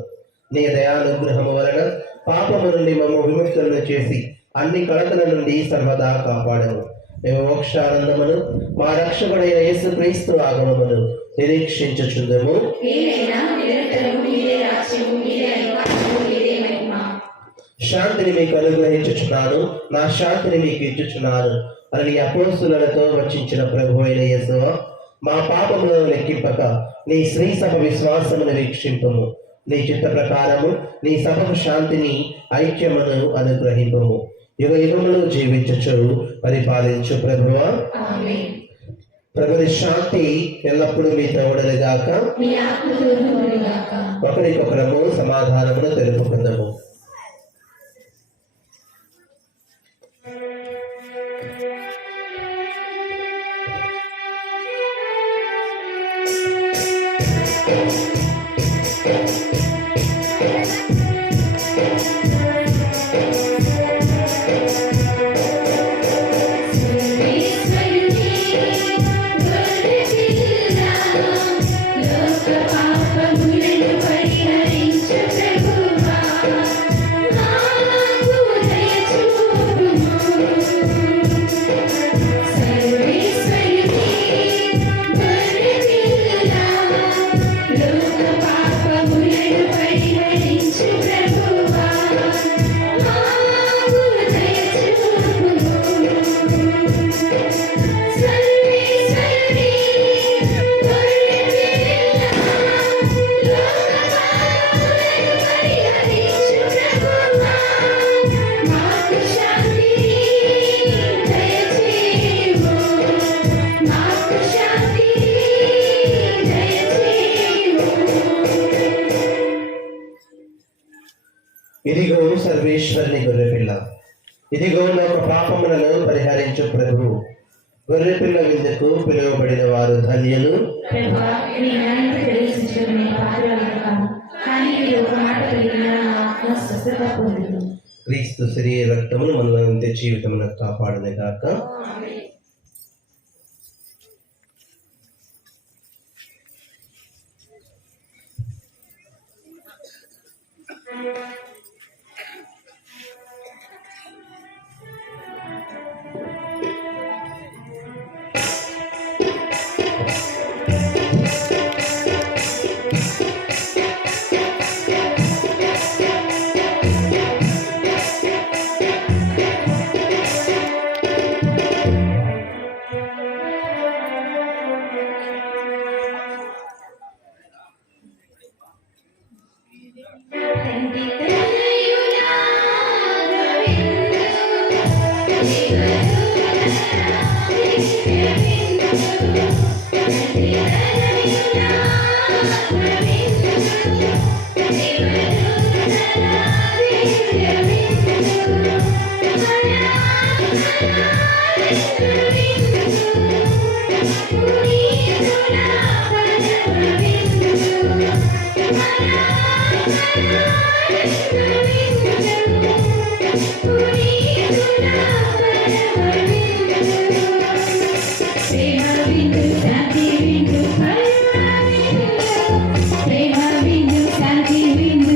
నీ దయానుగ్రహము వలన పాపము నుండి మమ్మ విముక్తులను చేసి అన్ని కలతల నుండి సర్వదా కాపాడము. మేము మోక్షానందమును మా రక్షకుడైన యేసు క్రీస్తు ఆగమమును నిరీక్షించుచుందము. శాంతిని మీకు అనుగ్రహించుచున్నాను, నా శాంతిని మీకు ఇచ్చుచున్నాను అని నీ అపోస్తులతో వచించిన ప్రభు అయిన యేసువా, మా పాపములను లెక్కింపక నీ శ్రీ సభ విశ్వాసమును వీక్షింపము. నీ చిత్త ప్రకారము నీ సభకు శాంతిని ఐక్యమును అనుగ్రహింపము. యుగ యుగములు జీవించుచు పరిపాలించు ప్రభువా. ప్రభుని శాంతి ఎల్లప్పుడూ మీతో ఉండనుగాక. మీ ఆత్మతోనూ ఉండుగాక. ఒకరికొకరము సమాధానమును తెలుపుకుందాము. ఇదిగో సర్వేశ్వరుని గొర్రెపిల్ల, ఇదిగో లోక పాపములను పరిహరించు ప్రభు. గొర్రెపిల్ల విందుకు పిలువబడిన వారు ధన్యులు. ప్రభువా, మీ న్యాయాన్ని ప్రవేశించడం నేను పాత్రలను కాను, కానీ మీరు ఒక మాట కలిగిన నా ఆత్మ స్వస్థత పొందును. క్రీస్తు శరీర రక్తములు మనలో నిత్య జీవితమును కాపాడును గాక. ప్రేమ బిందు శాంతి బిందు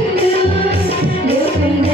కాంతి బిందు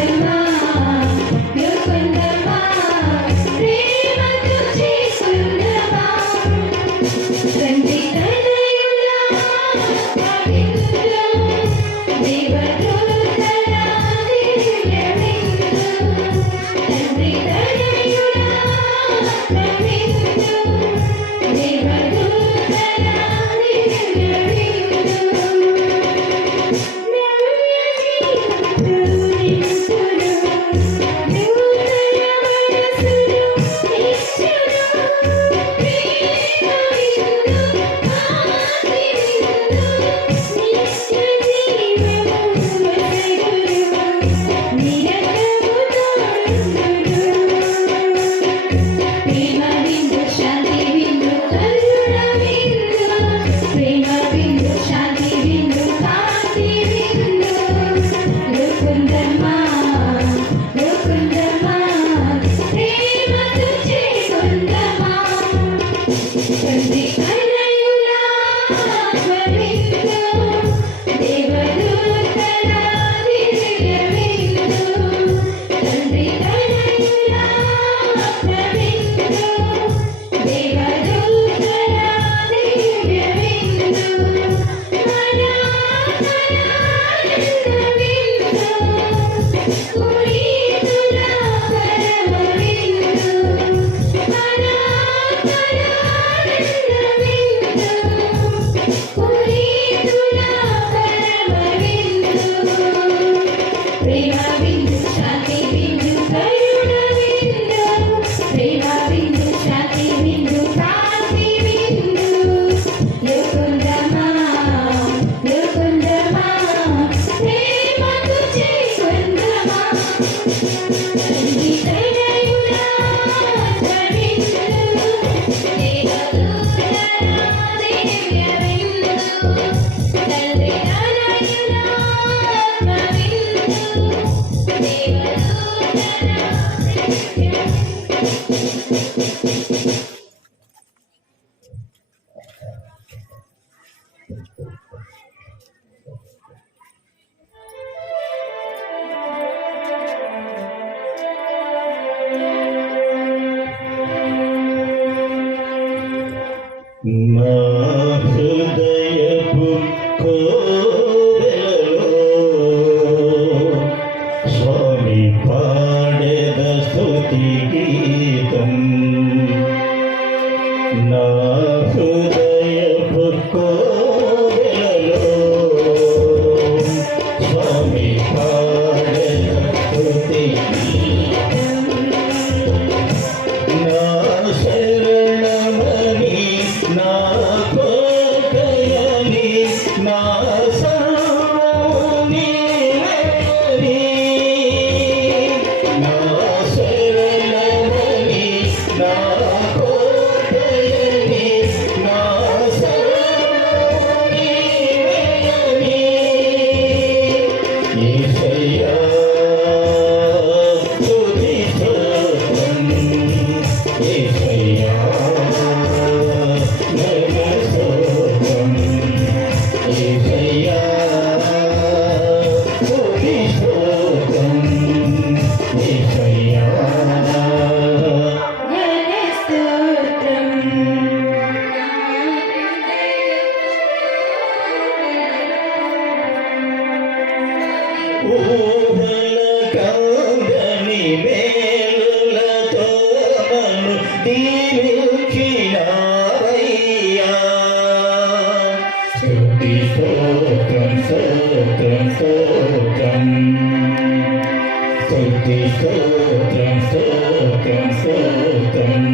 నా హృదయపు కోవెలలో స్వామి పాడెద స్తుతి గీతం. నా హృదయపు కోవెలలో స్వామి పాడెద స్తుతి గీతం. నా శరణమని నా కోటయని నా సర్వము నీవేని. నా శరణమని నా కోటయని నా సర్వము నీవేని. యేసయ్యా స్తుతి స్తోత్రం. యేసయ్యా స్తోత్రం. యేసయ్యా స్తుతి స్తోత్రం. యేసయ్యా ఊహల కందని మేలులతో నన్ను దీవించినావయ్యా. స్తుతి స్తోత్రం స్తోత్రం స్తోత్రం. స్తుతి స్తోత్రం స్తోత్రం స్తోత్రం.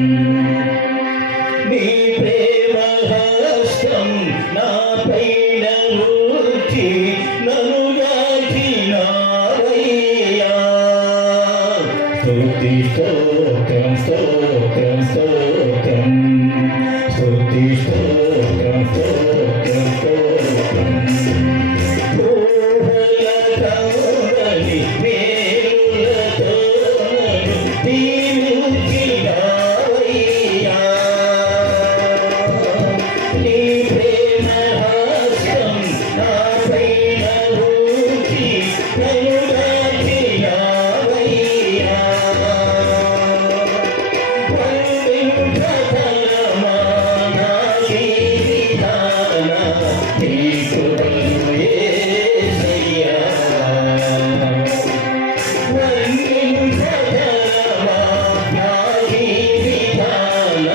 నీ ప్రేమ హస్తం నా పైన ఉంచి నన్ను గాచినావయ్యా. స్తుతి స్తోత్రం స్తోత్రం స్తోత్రం. స్తుతి స్తోత్రం స్తోత్రం స్తోత్రం. ఊహల కందని మేలులతో నన్ను దీవించినావయ్యా. నీ ప్రేమ హస్తం నా పైన ఉంచి నన్ను గాచినావయ్యా. వందింపతలమా నా జీవితాన నీకును యేసయ్యా. వందింపతలమా నా జీవితాన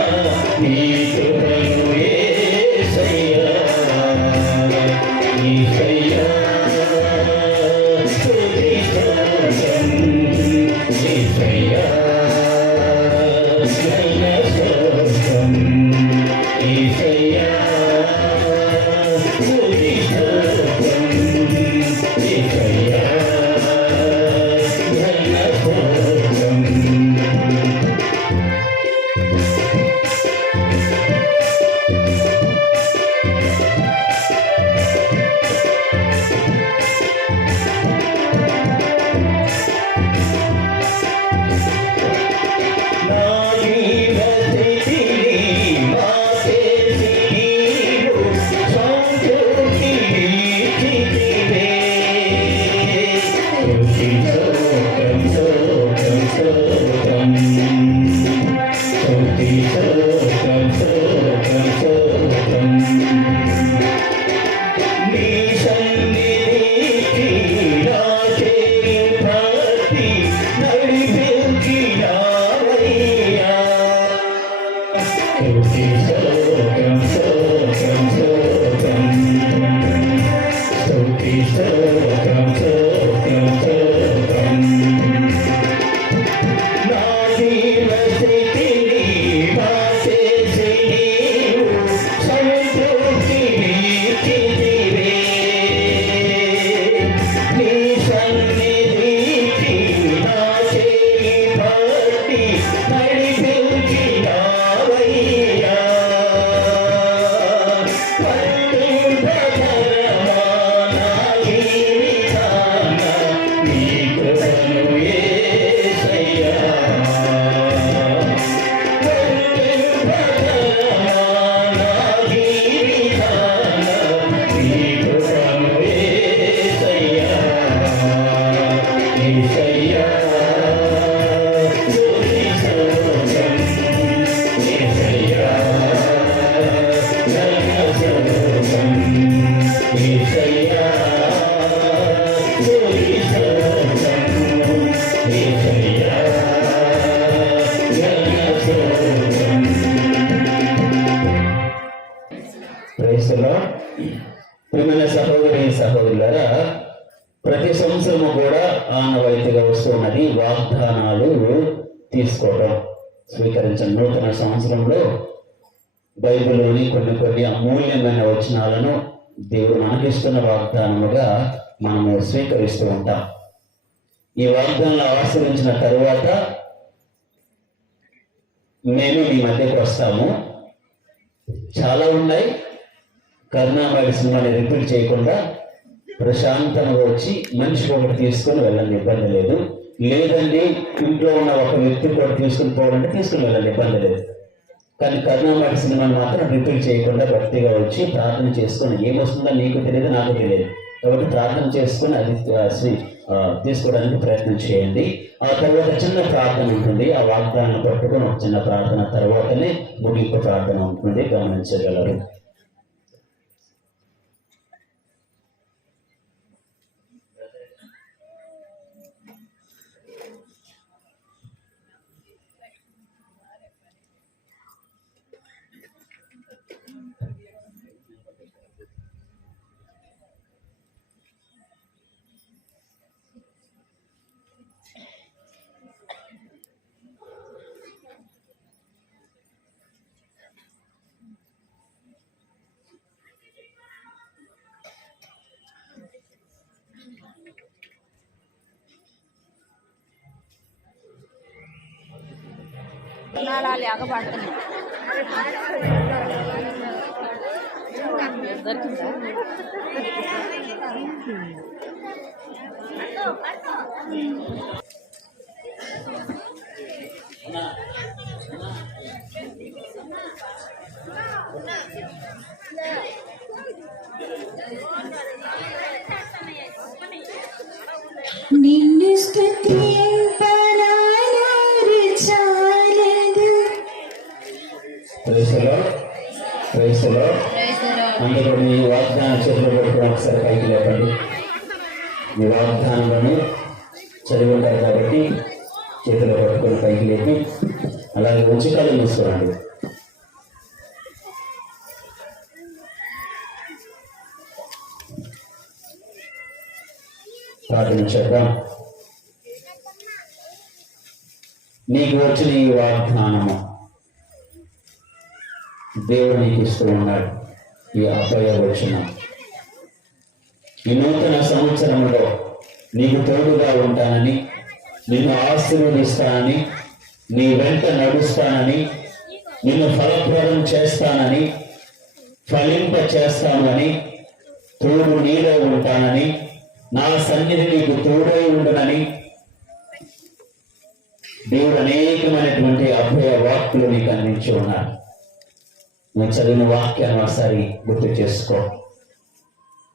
నీకును యేసయ్యా. యేసయ్యా స్తుతి స్తోత్రం. యేసయ్యా ఘన స్తోత్రం. యేసయ్యా స్తుతి స్తోత్రం. యేసయ్యా ఘన స్తోత్రం. స్తోత్రం స్తోత్రం స్తోత్రం స్తుతి స్తోత్రం స్తోత్రం స్తోత్రం నీ సన్నిధికి నా చేయి పట్టి నడిపించినావయ్యా స్తుతి స్తోత్రం స్తోత్రం స్తోత్రం స్తుతి స్తోత్రం స్తోత్రం స్తోత్రం నా జీవస్థితిని మార్చేసి నీవు సంతృప్తిని ఇచ్చితివే. నీ సన్నిధికి నా చేయి పట్టి నడిపించినావయ్యా వర్తింపజేయమా నా జీవితాన నీ కృపను యేసయ్యా. వర్తింపజేయమా నా జీవితాన నీ కృపను యేసయ్యా. యేసయ్యా స్తుతి స్తోత్రం యేసయ్యా ఘన స్తోత్రం యేసయ్యా స్తుతి స్తోత్రం యేసయ్యా ఘన స్తోత్రం. Praise the lord. ప్రియమైన సహోదరి సహోదరులారా, ప్రతి సంవత్సరము కూడా ఆనవాయితీగా వస్తున్నది వాగ్దానాలు తీసుకోవడం, స్వీకరించడం. నూతన సంవత్సరంలో బైబిల్లోని కొన్ని అమూల్యమైన వచనాలను దేవుడు మనకిస్తున్న వాగ్దానముగా మనము స్వీకరిస్తూ ఉంటాం. ఈ వాగ్దానాలు ఆశ్రయించిన తరువాత మేము మీ మధ్యకు వస్తాము. చాలా ఉన్నాయి. కరుణామయ సినిమాని రిపీట్ చేయకుండా ప్రశాంతంగా వచ్చి మనిషికి ఒకటి తీసుకొని వెళ్ళండి, ఇబ్బంది లేదు. లేదండి ఇంట్లో ఉన్న ఒక వ్యక్తి కూడా తీసుకుని పోవాలంటే తీసుకుని వెళ్ళండి, ఇబ్బంది లేదు. కానీ కరుణామయ సినిమాని మాత్రం రిపీట్ చేయకుండా భక్తిగా వచ్చి ప్రార్థన చేసుకొని ఏమొస్తుందో నీకు తెలియదు, నాకు తెలియదు. కాబట్టి ప్రార్థన చేసుకొని అది తీసుకోవడానికి ప్రయత్నం చేయండి. ఆ తర్వాత చిన్న ప్రార్థన ఉంటుంది. ఆ వాగ్దానాన్ని పట్టుకొని ఒక చిన్న ప్రార్థన తర్వాతనే ముగింపు ప్రార్థన ఉంటుంది, గమనించగలరు. నిన్ను స్తుతింపనానారు చాలదు. Praise the lord. Praise the lord. అందరూ మీ వాగ్దాన చేతిలో పెట్టుకుని ఒకసారి పైకి లేపండి. మీ వాగ్దానాలను చదివి ఉంటారు కాబట్టి చేతిలో పట్టుకొని పైకి లేపి అలాగే ఉంచి కళ్ళు మూసుకోండి. ప్రార్థన చేద్దాం. నీకు వచ్చిన ఈ వాగ్దానము దేవుడు నీకు ఇస్తూ ఉన్నాడు. ఈ అభయ వచనం ఈ నూతన సంవత్సరంలో నీకు తోడుగా ఉంటానని, నిన్ను ఆశీర్వదిస్తానని, నీ వెంట నడుస్తానని, నిన్ను ఫలప్రదం చేస్తానని, ఫలింప చేస్తానని, తోడు నీలో ఉంటానని, నా సన్నిధి నీకు తోడై ఉండనని దేవుడు అనేకమైనటువంటి అభయ వాక్కులు నీకు అందించి ఉన్నారు. నువ్వు చదివిన వాక్యాన్ని ఒకసారి గుర్తు చేసుకో.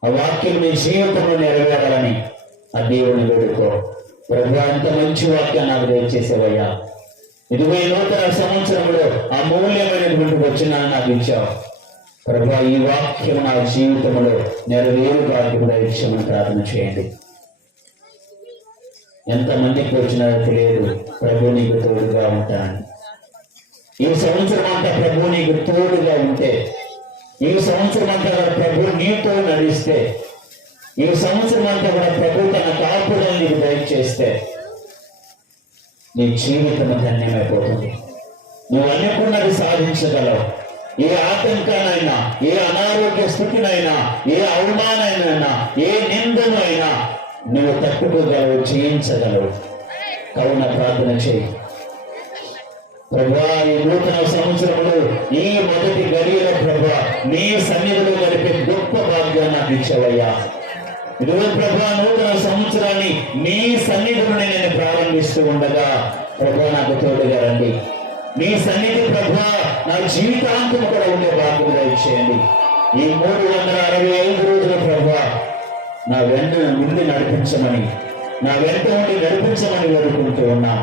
ఆ వాక్యం నీ జీవితంలో నెరవేరాలని ఆ దేవుని వేడుకో. ప్రభు అంత మంచి వాక్యాన్ని నాకు దయచేసేవయ్యా. ఇదిగో ఈ నూతన సంవత్సరంలో అమూల్యమైనటువంటి వచనాన్ని నాకు ఇచ్చావు ప్రభు. ఈ వాక్యం నా జీవితంలో నెరవేరుగా దయచేయమని ప్రార్థన చేయండి. ఎంతమందికి వచ్చినారో తెలియదు, ప్రభు నీకు తోడుగా ఉంటాను. ఈ సంవత్సరం అంతా ప్రభు నీకు తోడుగా ఉంటే, ఈ సంవత్సరం అంతా కూడా ప్రభు నీతో నడిస్తే, ఈ సంవత్సరం అంతా కూడా ప్రభు తన కాపుదలను నీకు దయచేస్తే నీ జీవితం ధన్యమైపోతుంది. నువ్వు అనుకున్నది సాధించగలవు. ఏ ఆటంకానైనా, ఏ అనారోగ్య స్థితినైనా, ఏ అవమానమైనా, ఏ నిందను అయినా నువ్వు తట్టుకోగలవు, జయించగలవు. కావున ప్రార్థన చేయి. ప్రభా, ఈ నూతన సంవత్సరంలో ఈ మొదటి గడియలో ప్రభా నీ సన్నిధిలో గడిపే గొప్ప భాగ్యాన్ని నాకు ఇచ్చావయ్యా. ఇదిగో ప్రభా, నూతన సంవత్సరాన్ని నీ సన్నిధిలోనే నేను ప్రారంభిస్తూ ఉండగా ప్రభా నాకు తోడుగా రండి. నీ సన్నిధి ప్రభా నా జీవితాంతం కూడా ఉండే భాగ్యంగా ఇచ్చేయండి. ఈ 365 రోజుల ప్రభా నా వెంట నుండి నడిపించమని, నా వెంట ఉండి నడిపించమని వేడుకుంటూ ఉన్నా.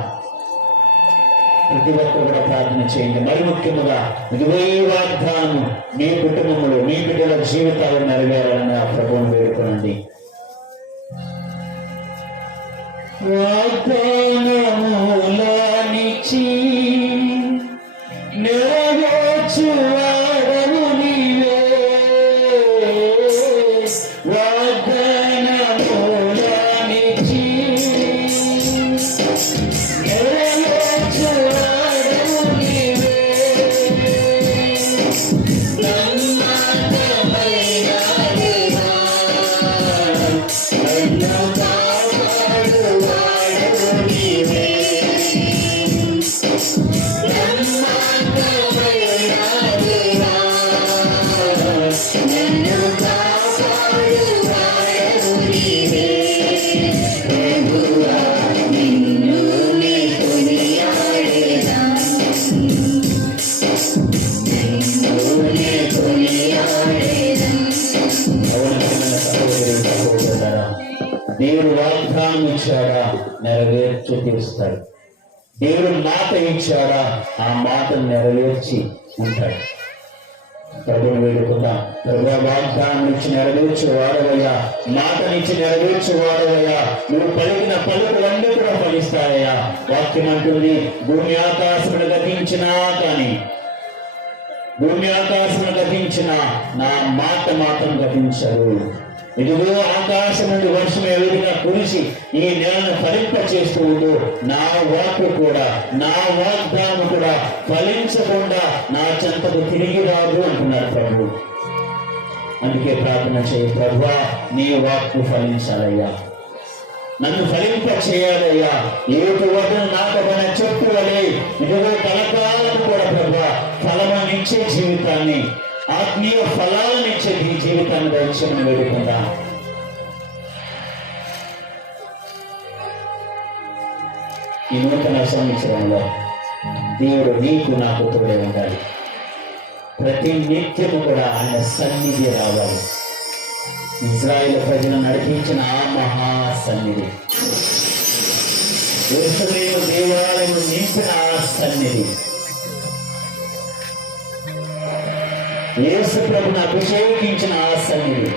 ప్రతి ఒక్కరు కూడా ప్రార్థన చేయండి. మరి ముఖ్యముగా ఇదిగో ఈ వాగ్దానము మీ కుటుంబంలో, మీ బిడ్డల జీవితాలు నెరవేరాలని ఆ ప్రభువును వేడుకోనండి. వాగ్దానములానిచ్చి నెరవేర్చువాడవు నీవే. వాగ్దానములానిచ్చి నెరవేర్చువాడవు నీవే. నమ్మకమైన దేవా, నన్ను కాపాడువాడవు నీవే. నమ్మకమైన దేవా, నన్ను కాపాడువాడవు నీవే. ప్రభువా, నిన్ను నే కొనియాడేదా, నిన్ను నే కొనియాడేదా. దేవుడు వాగ్దానం ఇచ్చాడా, నెరవేర్చి తీరుస్తాడు. దేవుడు మాట ఇచ్చాడా, ఆ మాటను నెరవేర్చి ఉంటాడు. ప్రభుని వేడుకుందాం. ప్రభు, వాగ్దానం ఇచ్చి నెరవేర్చి వాడవయ్యా, మాటనిచ్చి నెరవేర్చి వాడవయ్యా. నువ్వు పలికిన పలుకులన్నీ కూడా ఫలిస్తాయా. వాక్యం అంటుంది, భూమి ఆకాశములు గతించినా కానీ, భూమి ఆకాశములు గతించినా నా మాట మాత్రం గతించదు. ఇదిగో ఆకాశం నుండి వర్షం ఏ విధంగా కురిసి ఈ నేలను ఫలింప చేస్తూ ఉందో, నా వాక్కు కూడా, నా వాగ్దానం కూడా ఫలించకుండా నా చెంతకు తిరిగి రాదు అంటున్నారు ప్రభు. అందుకే ప్రార్థన చేయి. ప్రభువా, నీ వాక్కు ఫలించాలయ్యా, నన్ను ఫలింప చేయాలయ్యా. ఏటు వడ్డును నాటబడిన చెట్టు వలె ఇదిగో కలకాలను కూడా ప్రభువా ఫలమనిచ్చే జీవితాన్ని, ఆత్మీయ ఫలాలనిచ్చే ఈ జీవితాన్ని దయచేయమని వేడుకుందా. ఈ నూతన సంవత్సరంలో దేవుడు నీకు నాకు తోడే ఉండాలి. ప్రతి నిత్యము కూడా ఆయన సన్నిధి రావాలి. ఇజ్రాయేల్ ప్రజలను నడిపించిన ఆ మహా సన్నిధి, యెరూషలేము దేవాలయం నింపిన ఆ సన్నిధి, యేసు ప్రభుని అభిషేకించిన ఆ సన్నిధి,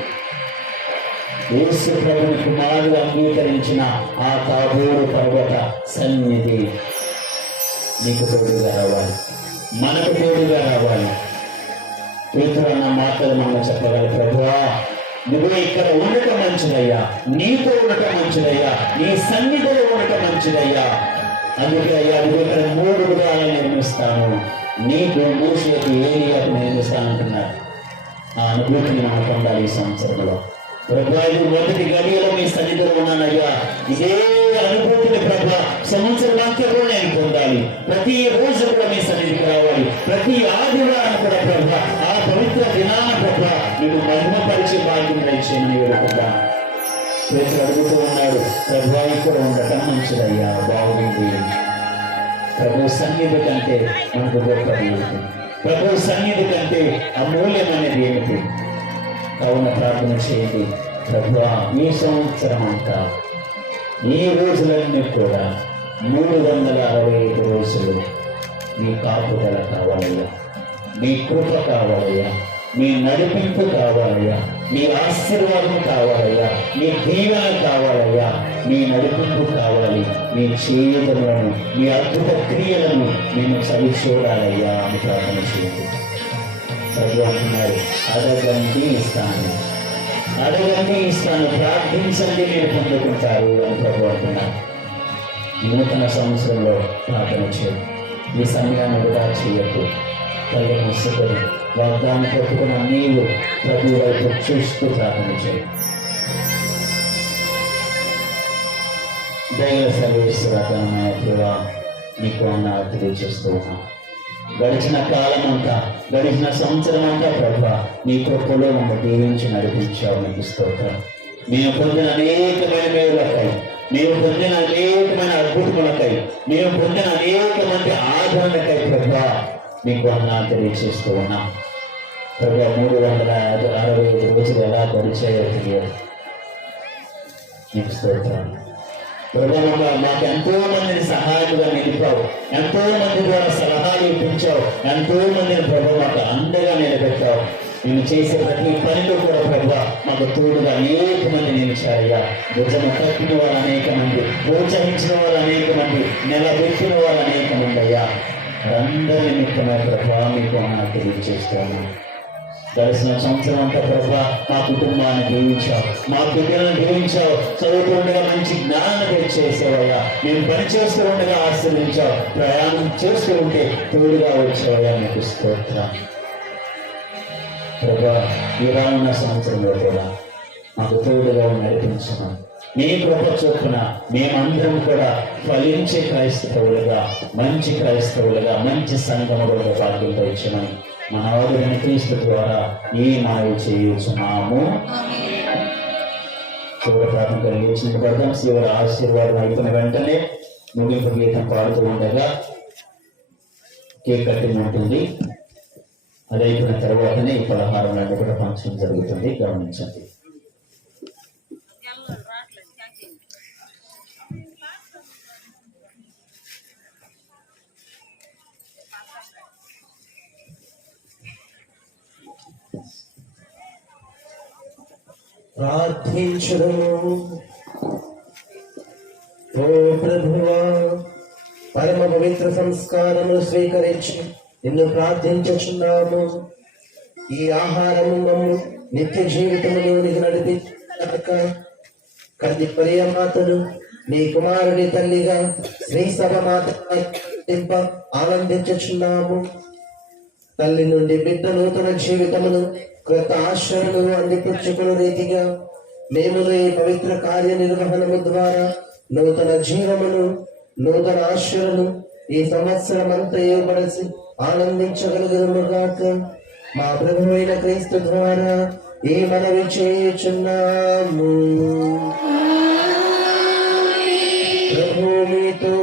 యేసు ప్రభుని కుమారుడు అంగీకరించిన ఆ తాబోరు పర్వత సన్నిధి నీకు తోడుగా రావాలి, మనకు తోడుగా రావాలి. పేతురు అన్న మాటలు మనం చెప్పగల, ప్రభువా నువ్వు ఇక్కడ ఉండటం మంచిదయ్యా, నీతో ఉండటం మంచిదయ్యా, నీ సన్నిధిలో ఉండటం మంచిదయ్యా. అందుకే అయ్యా నువ్వు ఇక్కడ 3 విధాలను నిర్మిస్తాను, నీకు మోషేకు ఏలియాకు నిర్మిస్తానంటున్నారు. ఆ అనుభూతిని మనం పొందాలి ఈ సంవత్సరంలో. ప్రభువా, ఇది మొదటి గడియలో మీ సన్నిధిలో ఉన్నానయ్యా, ఇదే అనుభూతిని ప్రభా సంవత్సరం అంతా కూడా నేను పొందాలి. ప్రతి రోజు కూడా మీ సన్నిధికి రావాలి. ప్రతి ఆదివారం కూడా ప్రభా ఆ పవిత్ర దినాన ప్రభా నేను మహిమపరిచే భాగ్యం దయచేయమని వేడుకుంటా. పేతురు అడుగుతూ ఉన్నాడు, ప్రభువా ఇక్కడ ఉండటం మంచిదయ్యా, బాగుంది. ప్రభు సన్నిధి కంటే మనకు గొప్పది ఏమిటి? ప్రభు సన్నిధి కంటే అమూల్యమైనది ఏమిటి? కావున ప్రార్థన చేయండి. ప్రభువా, ఈ సంవత్సరం అంతా ఈ రోజులన్నీ కూడా 365 రోజులు నీ కాపుదల కావాలయ్యా, నీ కృప కావాలయ్యా, నీ నడిపింపు కావాలయ్యా, నీ ఆశీర్వాదం కావాలయ్యా, నీ దీవెన కావాలయ్యా, నీ నడిపింపు కావాలి, నీ చేతులను, నీ అద్భుత క్రియలను నేను చవి చూడాలయ్యా అని ప్రార్థన చేయండి. ప్రభు అంటున్నారు, అడగండి ఇస్తాను, అడగండి ఇస్తాను, ప్రార్థించండి మీరు పొందుకుంటారు అని ప్రభు అంటున్నారు. నూతన సంవత్సరంలో ప్రార్థన చేయండి. ఈ సమయాన్ని వృధా చేయకు. కళ్ళు మూసుకొని వాగ్దానం పెట్టుకున్న నీవు ప్రభు వైపు చూస్తూ ప్రార్థన చేయండి. దైవ సర్వేశ్వర నీకు అన్న తెలియజేస్తూ ఉన్నాం. గడిచిన కాలం అంతా, గడిచిన సంవత్సరం అంతా ప్రభు నీ కృపలో మమ్మల్ని దీవించి నడిపించావు. నీకు స్తోత్రం. మేము పొందిన అనేకమైన మేలులకై, మేము పొందిన అనేకమైన అద్భుతములకై, మేము పొందిన అనేక మంది ఆదరణకై ప్రభు నీకు అన్నా తెలియజేస్తూ ఉన్నాం. ప్రభు 365 రోజులు ఎలా గడిచాయో తెలియదు. నీకు స్తోత్రం. ప్రభు మాకు ఎంతో మందిని సహాయకుగా నిలిపావు, ఎంతో మంది ద్వారా సలహాలు ఇప్పించావు, ఎంతో మందిని ప్రభు మాకు అండగా నిలబెట్టావు. నేను చేసే ప్రతి పనిలో కూడా ప్రభు మాకు తోడుగా అనేక మంది నిలిచారయ్యా. భుజము తప్పిన వాళ్ళు అనేక మంది, ప్రోత్సహించిన వాళ్ళు అనేక మంది, నిలబెట్టిన వాళ్ళు అనేక మంది అయ్యా. అందరి నిమిత్తమే ప్రభు మీకు అన్న తెలియజేస్తాను. గడిచిన సంవత్సరం అంతా ప్రభు మా కుటుంబాన్ని దీవించావు, మా బిడ్డలను దీవించావు. చదువుతుండగా మంచి జ్ఞానాన్ని తెచ్చేసావయ్యా. మేము పని చేస్తూ ఉండగా ఆశ్రయించావు, ప్రయాణం చేస్తూ ఉంటే తోడుగా వచ్చావయ్యా. మీకు స్తోత్రం. ప్రభు ఈ రానున్న సంవత్సరంలో కూడా మాకు తోడుగా నడిపించను. నీ కృప చొప్పున మేమందరం కూడా ఫలించే క్రైస్తవులుగా, మంచి క్రైస్తవులుగా, మంచి సంఘములుగా భాగ్యంతో ఇచ్చినాం. మన వాదుని క్రీస్తు ద్వారా ఈ మనవి చేయుచున్నాము. చివరి ప్రార్థన కలిగించిన పడదాం. శివరి ఆశీర్వాదం అయిపోయిన వెంటనే ముగింపు గీతం పాడుతూ ఉండగా కేక్ కట్టింగ్ ఉంటుంది. అది అయిపోయిన తర్వాతనే ఈ పలహారాలన్నీ కూడా పంచడం జరుగుతుంది. గమనించండి. ప్రార్థించుదము. ఓ ప్రభువా, పరమ పవిత్ర సంస్కారము స్వీకరించి నిన్ను ప్రార్థించుచున్నాము. ఈ ఆహారము మమ్ము నిత్య జీవితములోనికి నడిపించాక కల్లి ప్రియమాతను నీ కుమారుడి తల్లిగా శ్రీ సభ మాత ఆనందించుచున్నాము. తల్లి నుండి బిడ్డ నూతన జీవితమును, కృత ఆశలను అందిపుచ్చుకున్న రీతిగా మేము ఈ పవిత్ర కార్యనిర్వహణము ద్వారా నూతన జీవమును, నూతన ఆశలను ఈ సంవత్సరం అంతా ఏర్పరిచి ఆనందించగలుగుగాక. మా ప్రభువైన క్రీస్తు ద్వారా ఈ మనవి చేయుచున్నాము. ప్రభు మీతో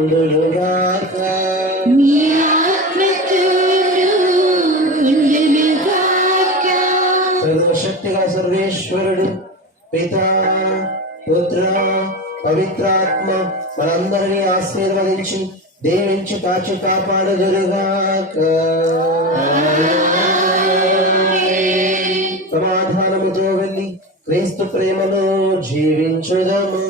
ఉండుగాక. సర్వశక్తిగా సర్వేశ్వరుడు పితా, పుత్ర, పవిత్రాత్మ మనందరినీ ఆశీర్వదించి దీవించి కాచి కాపాడదురుగాక. సమాధానముతో వెళ్ళి క్రీస్తు ప్రేమలో జీవించుదము.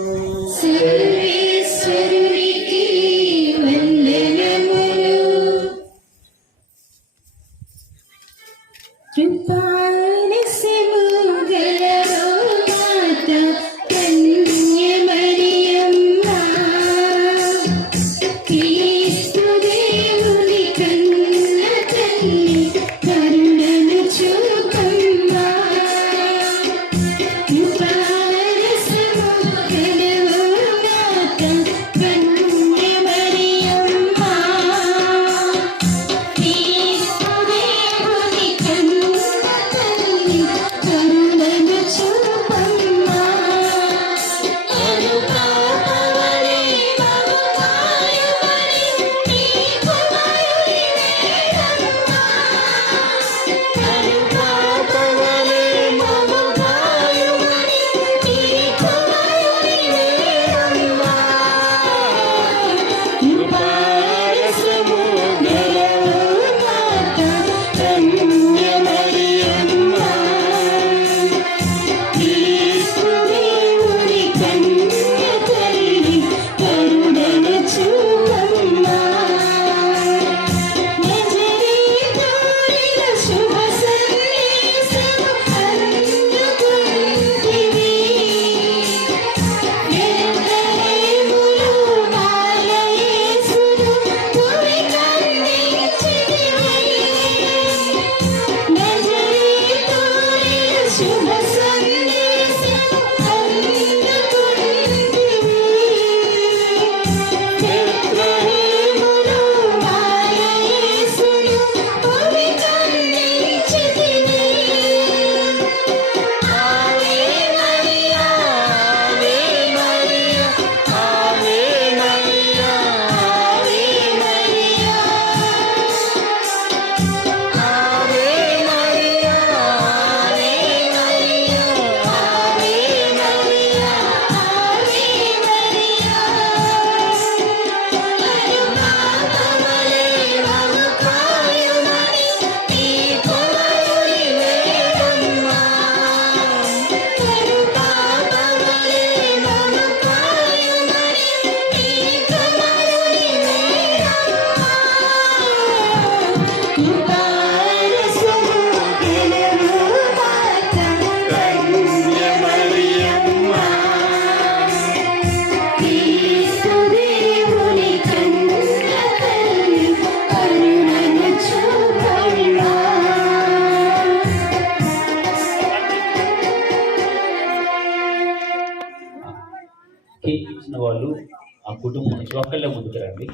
కుటుంబం నుంచి ఒకళ్ళే ముందుకు రండి.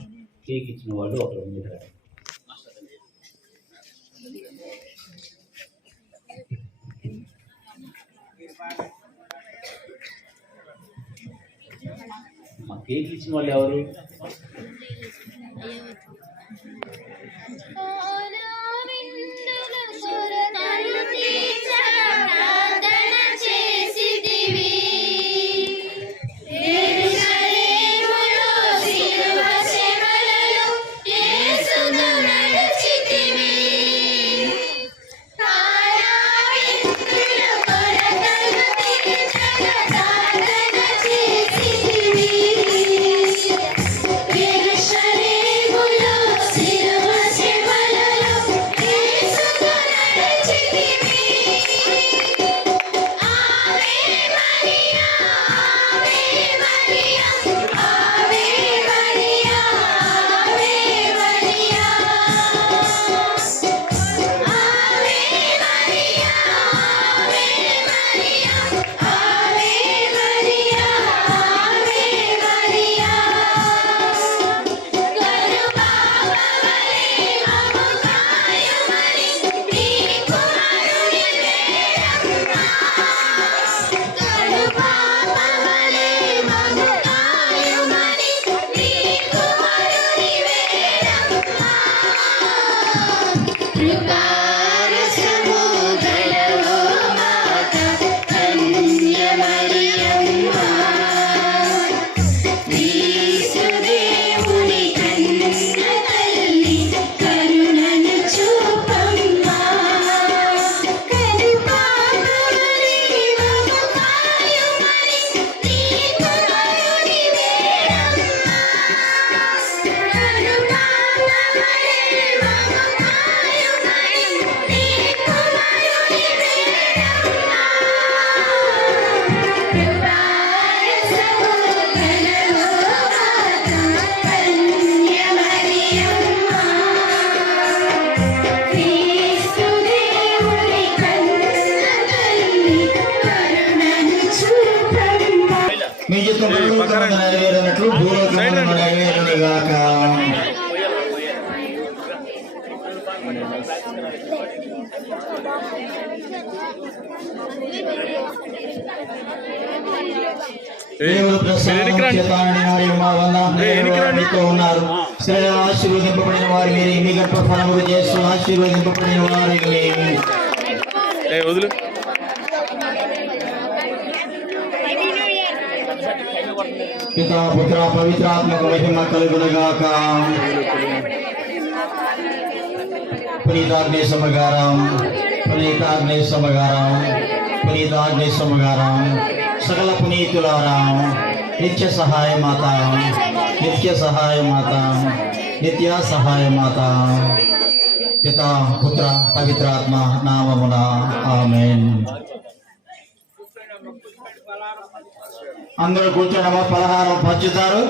కేక్ ఇచ్చిన వాళ్ళు ఒకళ్ళు ముందుకు రండి. మా కేక్ ఇచ్చిన వాళ్ళు ఎవరు? మీ చిత్తం నెరవేరినట్లు భూలోకమున నెరవేరునుగాక. దేవుడు ప్రసాదం చేత నిండిన మా వందనాలు ఉన్నారు. స్త్రీలను ఆశీర్వదింపబడిన వారు మీరే, మీ గర్భ ఫలములు చేస్తూ ఆశీర్వదింపబడిన వారు వదులు. పితా పుత్ర పవిత్రాత్మక మహిమ కలుగునుగాక. పునీతాగ్నేశమగారం, పునీతాగ్నేశమగారం, పునీతాగ్నేశమగారం, సకల పునీతులారా, నిత్య సహాయ మాత, నిత్య సహాయ మాత, నిత్య సహాయ మాత, పితా పుత్ర పవిత్రాత్మ నామమున ఆమేన్. అందరూ కూర్చొని పలహారం పంచుతారు.